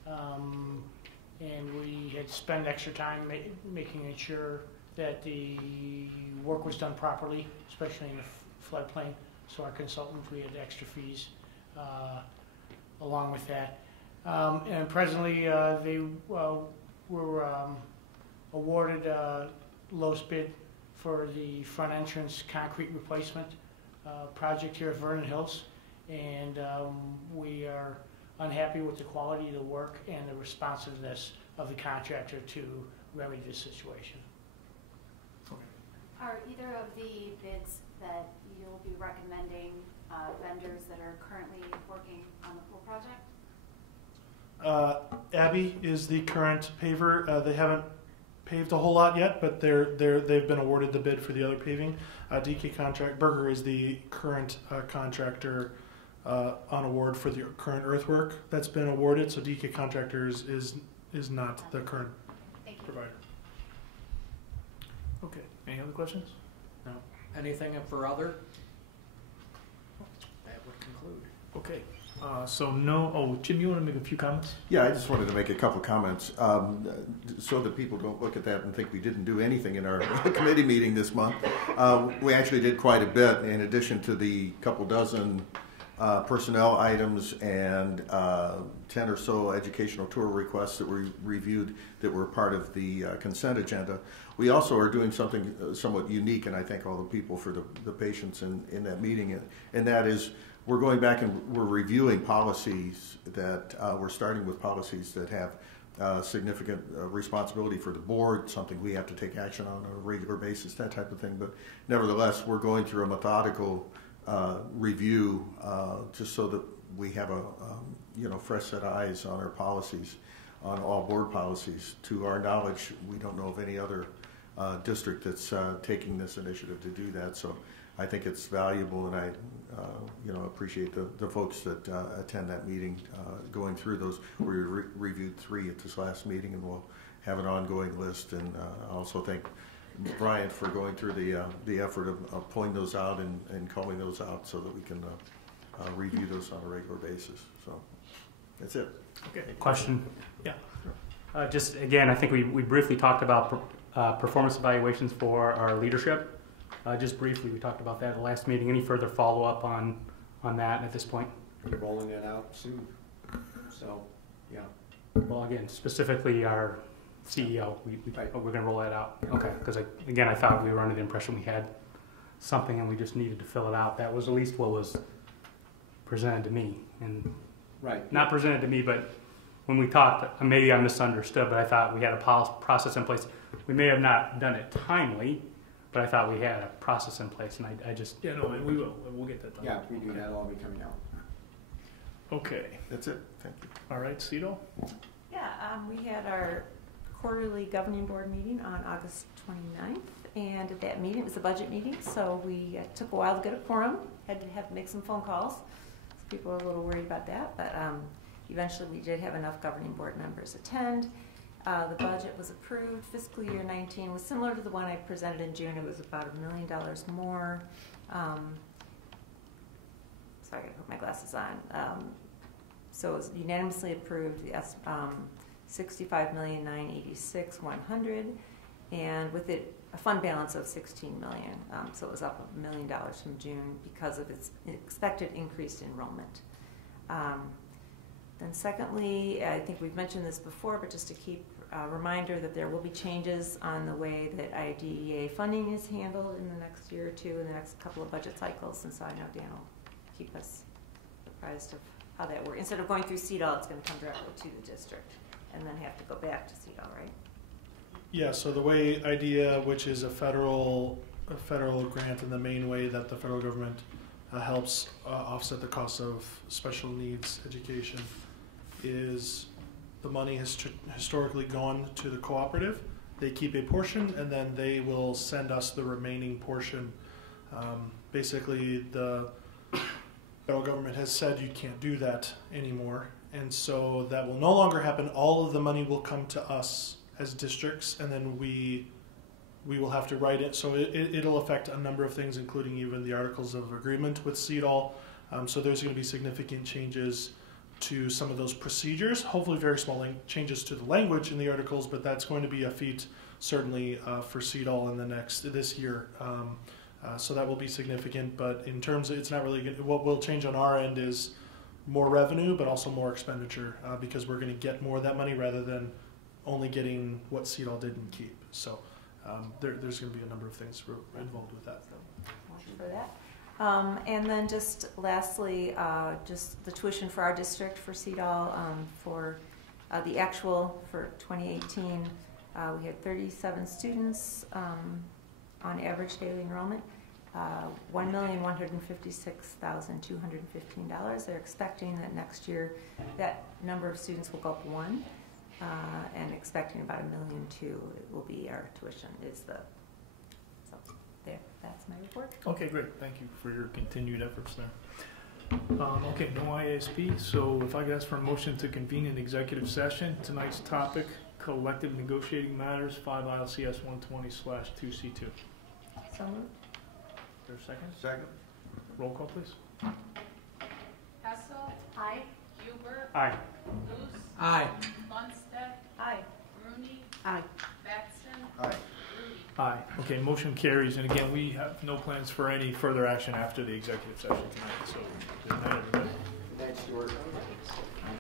and we had spent extra time making sure that the work was done properly, especially in the floodplain. So our consultants, we had extra fees along with that. And presently, they were awarded lowest bid for the front entrance concrete replacement project here at Vernon Hills. And we are unhappy with the quality of the work and the responsiveness of the contractor to remedy this situation. Are either of the bids that you'll be recommending vendors that are currently working on the pool project? Abbey is the current paver. They haven't paved a whole lot yet, but they've been awarded the bid for the other paving. DK Berger is the current contractor on award for the current earthwork that's been awarded. So DK Contractors is not the current provider. Okay. Any other questions? No. Anything for other? That would conclude. Okay. Jim, you want to make a few comments? Yeah, I just wanted to make a couple comments so that people don't look at that and think we didn't do anything in our committee meeting this month. We actually did quite a bit in addition to the couple dozen personnel items and 10 or so educational tour requests that were reviewed that were part of the consent agenda. We also are doing something somewhat unique, and I thank all the people for the patience in that meeting, and that is we're going back and we're reviewing policies that we're starting with policies that have significant responsibility for the board, something we have to take action on a regular basis, that type of thing. But nevertheless, we're going through a methodical review just so that we have a fresh set of eyes on our policies, on all board policies. To our knowledge, we don't know of any other district that's taking this initiative to do that. So I think it's valuable, and I appreciate the folks that attend that meeting going through those. We reviewed 3 at this last meeting, and we'll have an ongoing list. And I also thank Brian for going through the effort of pulling those out and calling those out so that we can review those on a regular basis. So that's it. Okay. Question? Yeah. Just again, I think we briefly talked about performance evaluations for our leadership. Just briefly, we talked about that at the last meeting. Any further follow-up on that at this point? We're rolling it out soon. So, yeah. Well, again, specifically our CEO, we're going to roll that out. Okay, because again, I thought we were under the impression we had something and we just needed to fill it out. That was at least what was presented to me. And not presented to me, but when we talked, maybe I misunderstood, but I thought we had a process in place. We may have not done it timely, but I thought we had a process in place, and I just... Yeah, no, we will. We'll get that done. Yeah, we do. That'll all be coming out. Okay. That's it. Thank you. All right, Cito? Yeah, we had our quarterly governing board meeting on August 29th, and at that meeting, it was a budget meeting, so we took a while to get a quorum, had to make some phone calls. So people were a little worried about that, but eventually we did have enough governing board members attend. The budget was approved. Fiscal year 19 was similar to the one I presented in June. It was about $1 million more. Sorry, I gotta put my glasses on. So it was unanimously approved. The $65,986,100, and with it a fund balance of $16 million. So it was up $1 million from June because of its expected increased enrollment. Then secondly, I think we've mentioned this before, but just to keep a reminder that there will be changes on the way that IDEA funding is handled in the next year or two, in the next couple of budget cycles, and so I know Dan will keep us apprised of how that works. Instead of going through CEDAL, it's going to come directly to the district and then have to go back to CEDAL, right? Yeah, so the way IDEA, which is a federal grant, and the main way that the federal government helps offset the cost of special needs education, is the money has historically gone to the cooperative. They keep a portion, and then they will send us the remaining portion. Basically, the federal government has said you can't do that anymore, and so that will no longer happen. All of the money will come to us as districts, and then we will have to write it. So it'll affect a number of things, including even the articles of agreement with CEDAL. So there's going to be significant changes to some of those procedures, hopefully very small changes to the language in the articles, but that's going to be a feat certainly for CEDAL in this year. So that will be significant, but in terms of, it's not really good. What will change on our end is more revenue, but also more expenditure, because we're going to get more of that money rather than only getting what CEDAL didn't keep. So there's going to be a number of things involved with that. Thank you for that. And then just lastly, just the tuition for our district for CEDAL for the actual for 2018, we had 37 students on average daily enrollment, $1,156,215. They're expecting that next year that number of students will go up one, and expecting about $1.2 million will be our tuition. There, that's my report. Okay, great. Thank you for your continued efforts there. Okay, no ISP. So if I could ask for a motion to convene an executive session. Tonight's topic, collective negotiating matters, 5 ILCS 120/2C2. So moved. Is there a second? Second. Roll call, please. Hessel. Aye. Huber. Aye. Luce. Aye. Lundstedt. Aye. Rooney. Aye. Batson. Aye. Rudy. Aye. Okay, motion carries. And again, we have no plans for any further action after the executive session tonight. So good night, everybody. Good night, Stuart.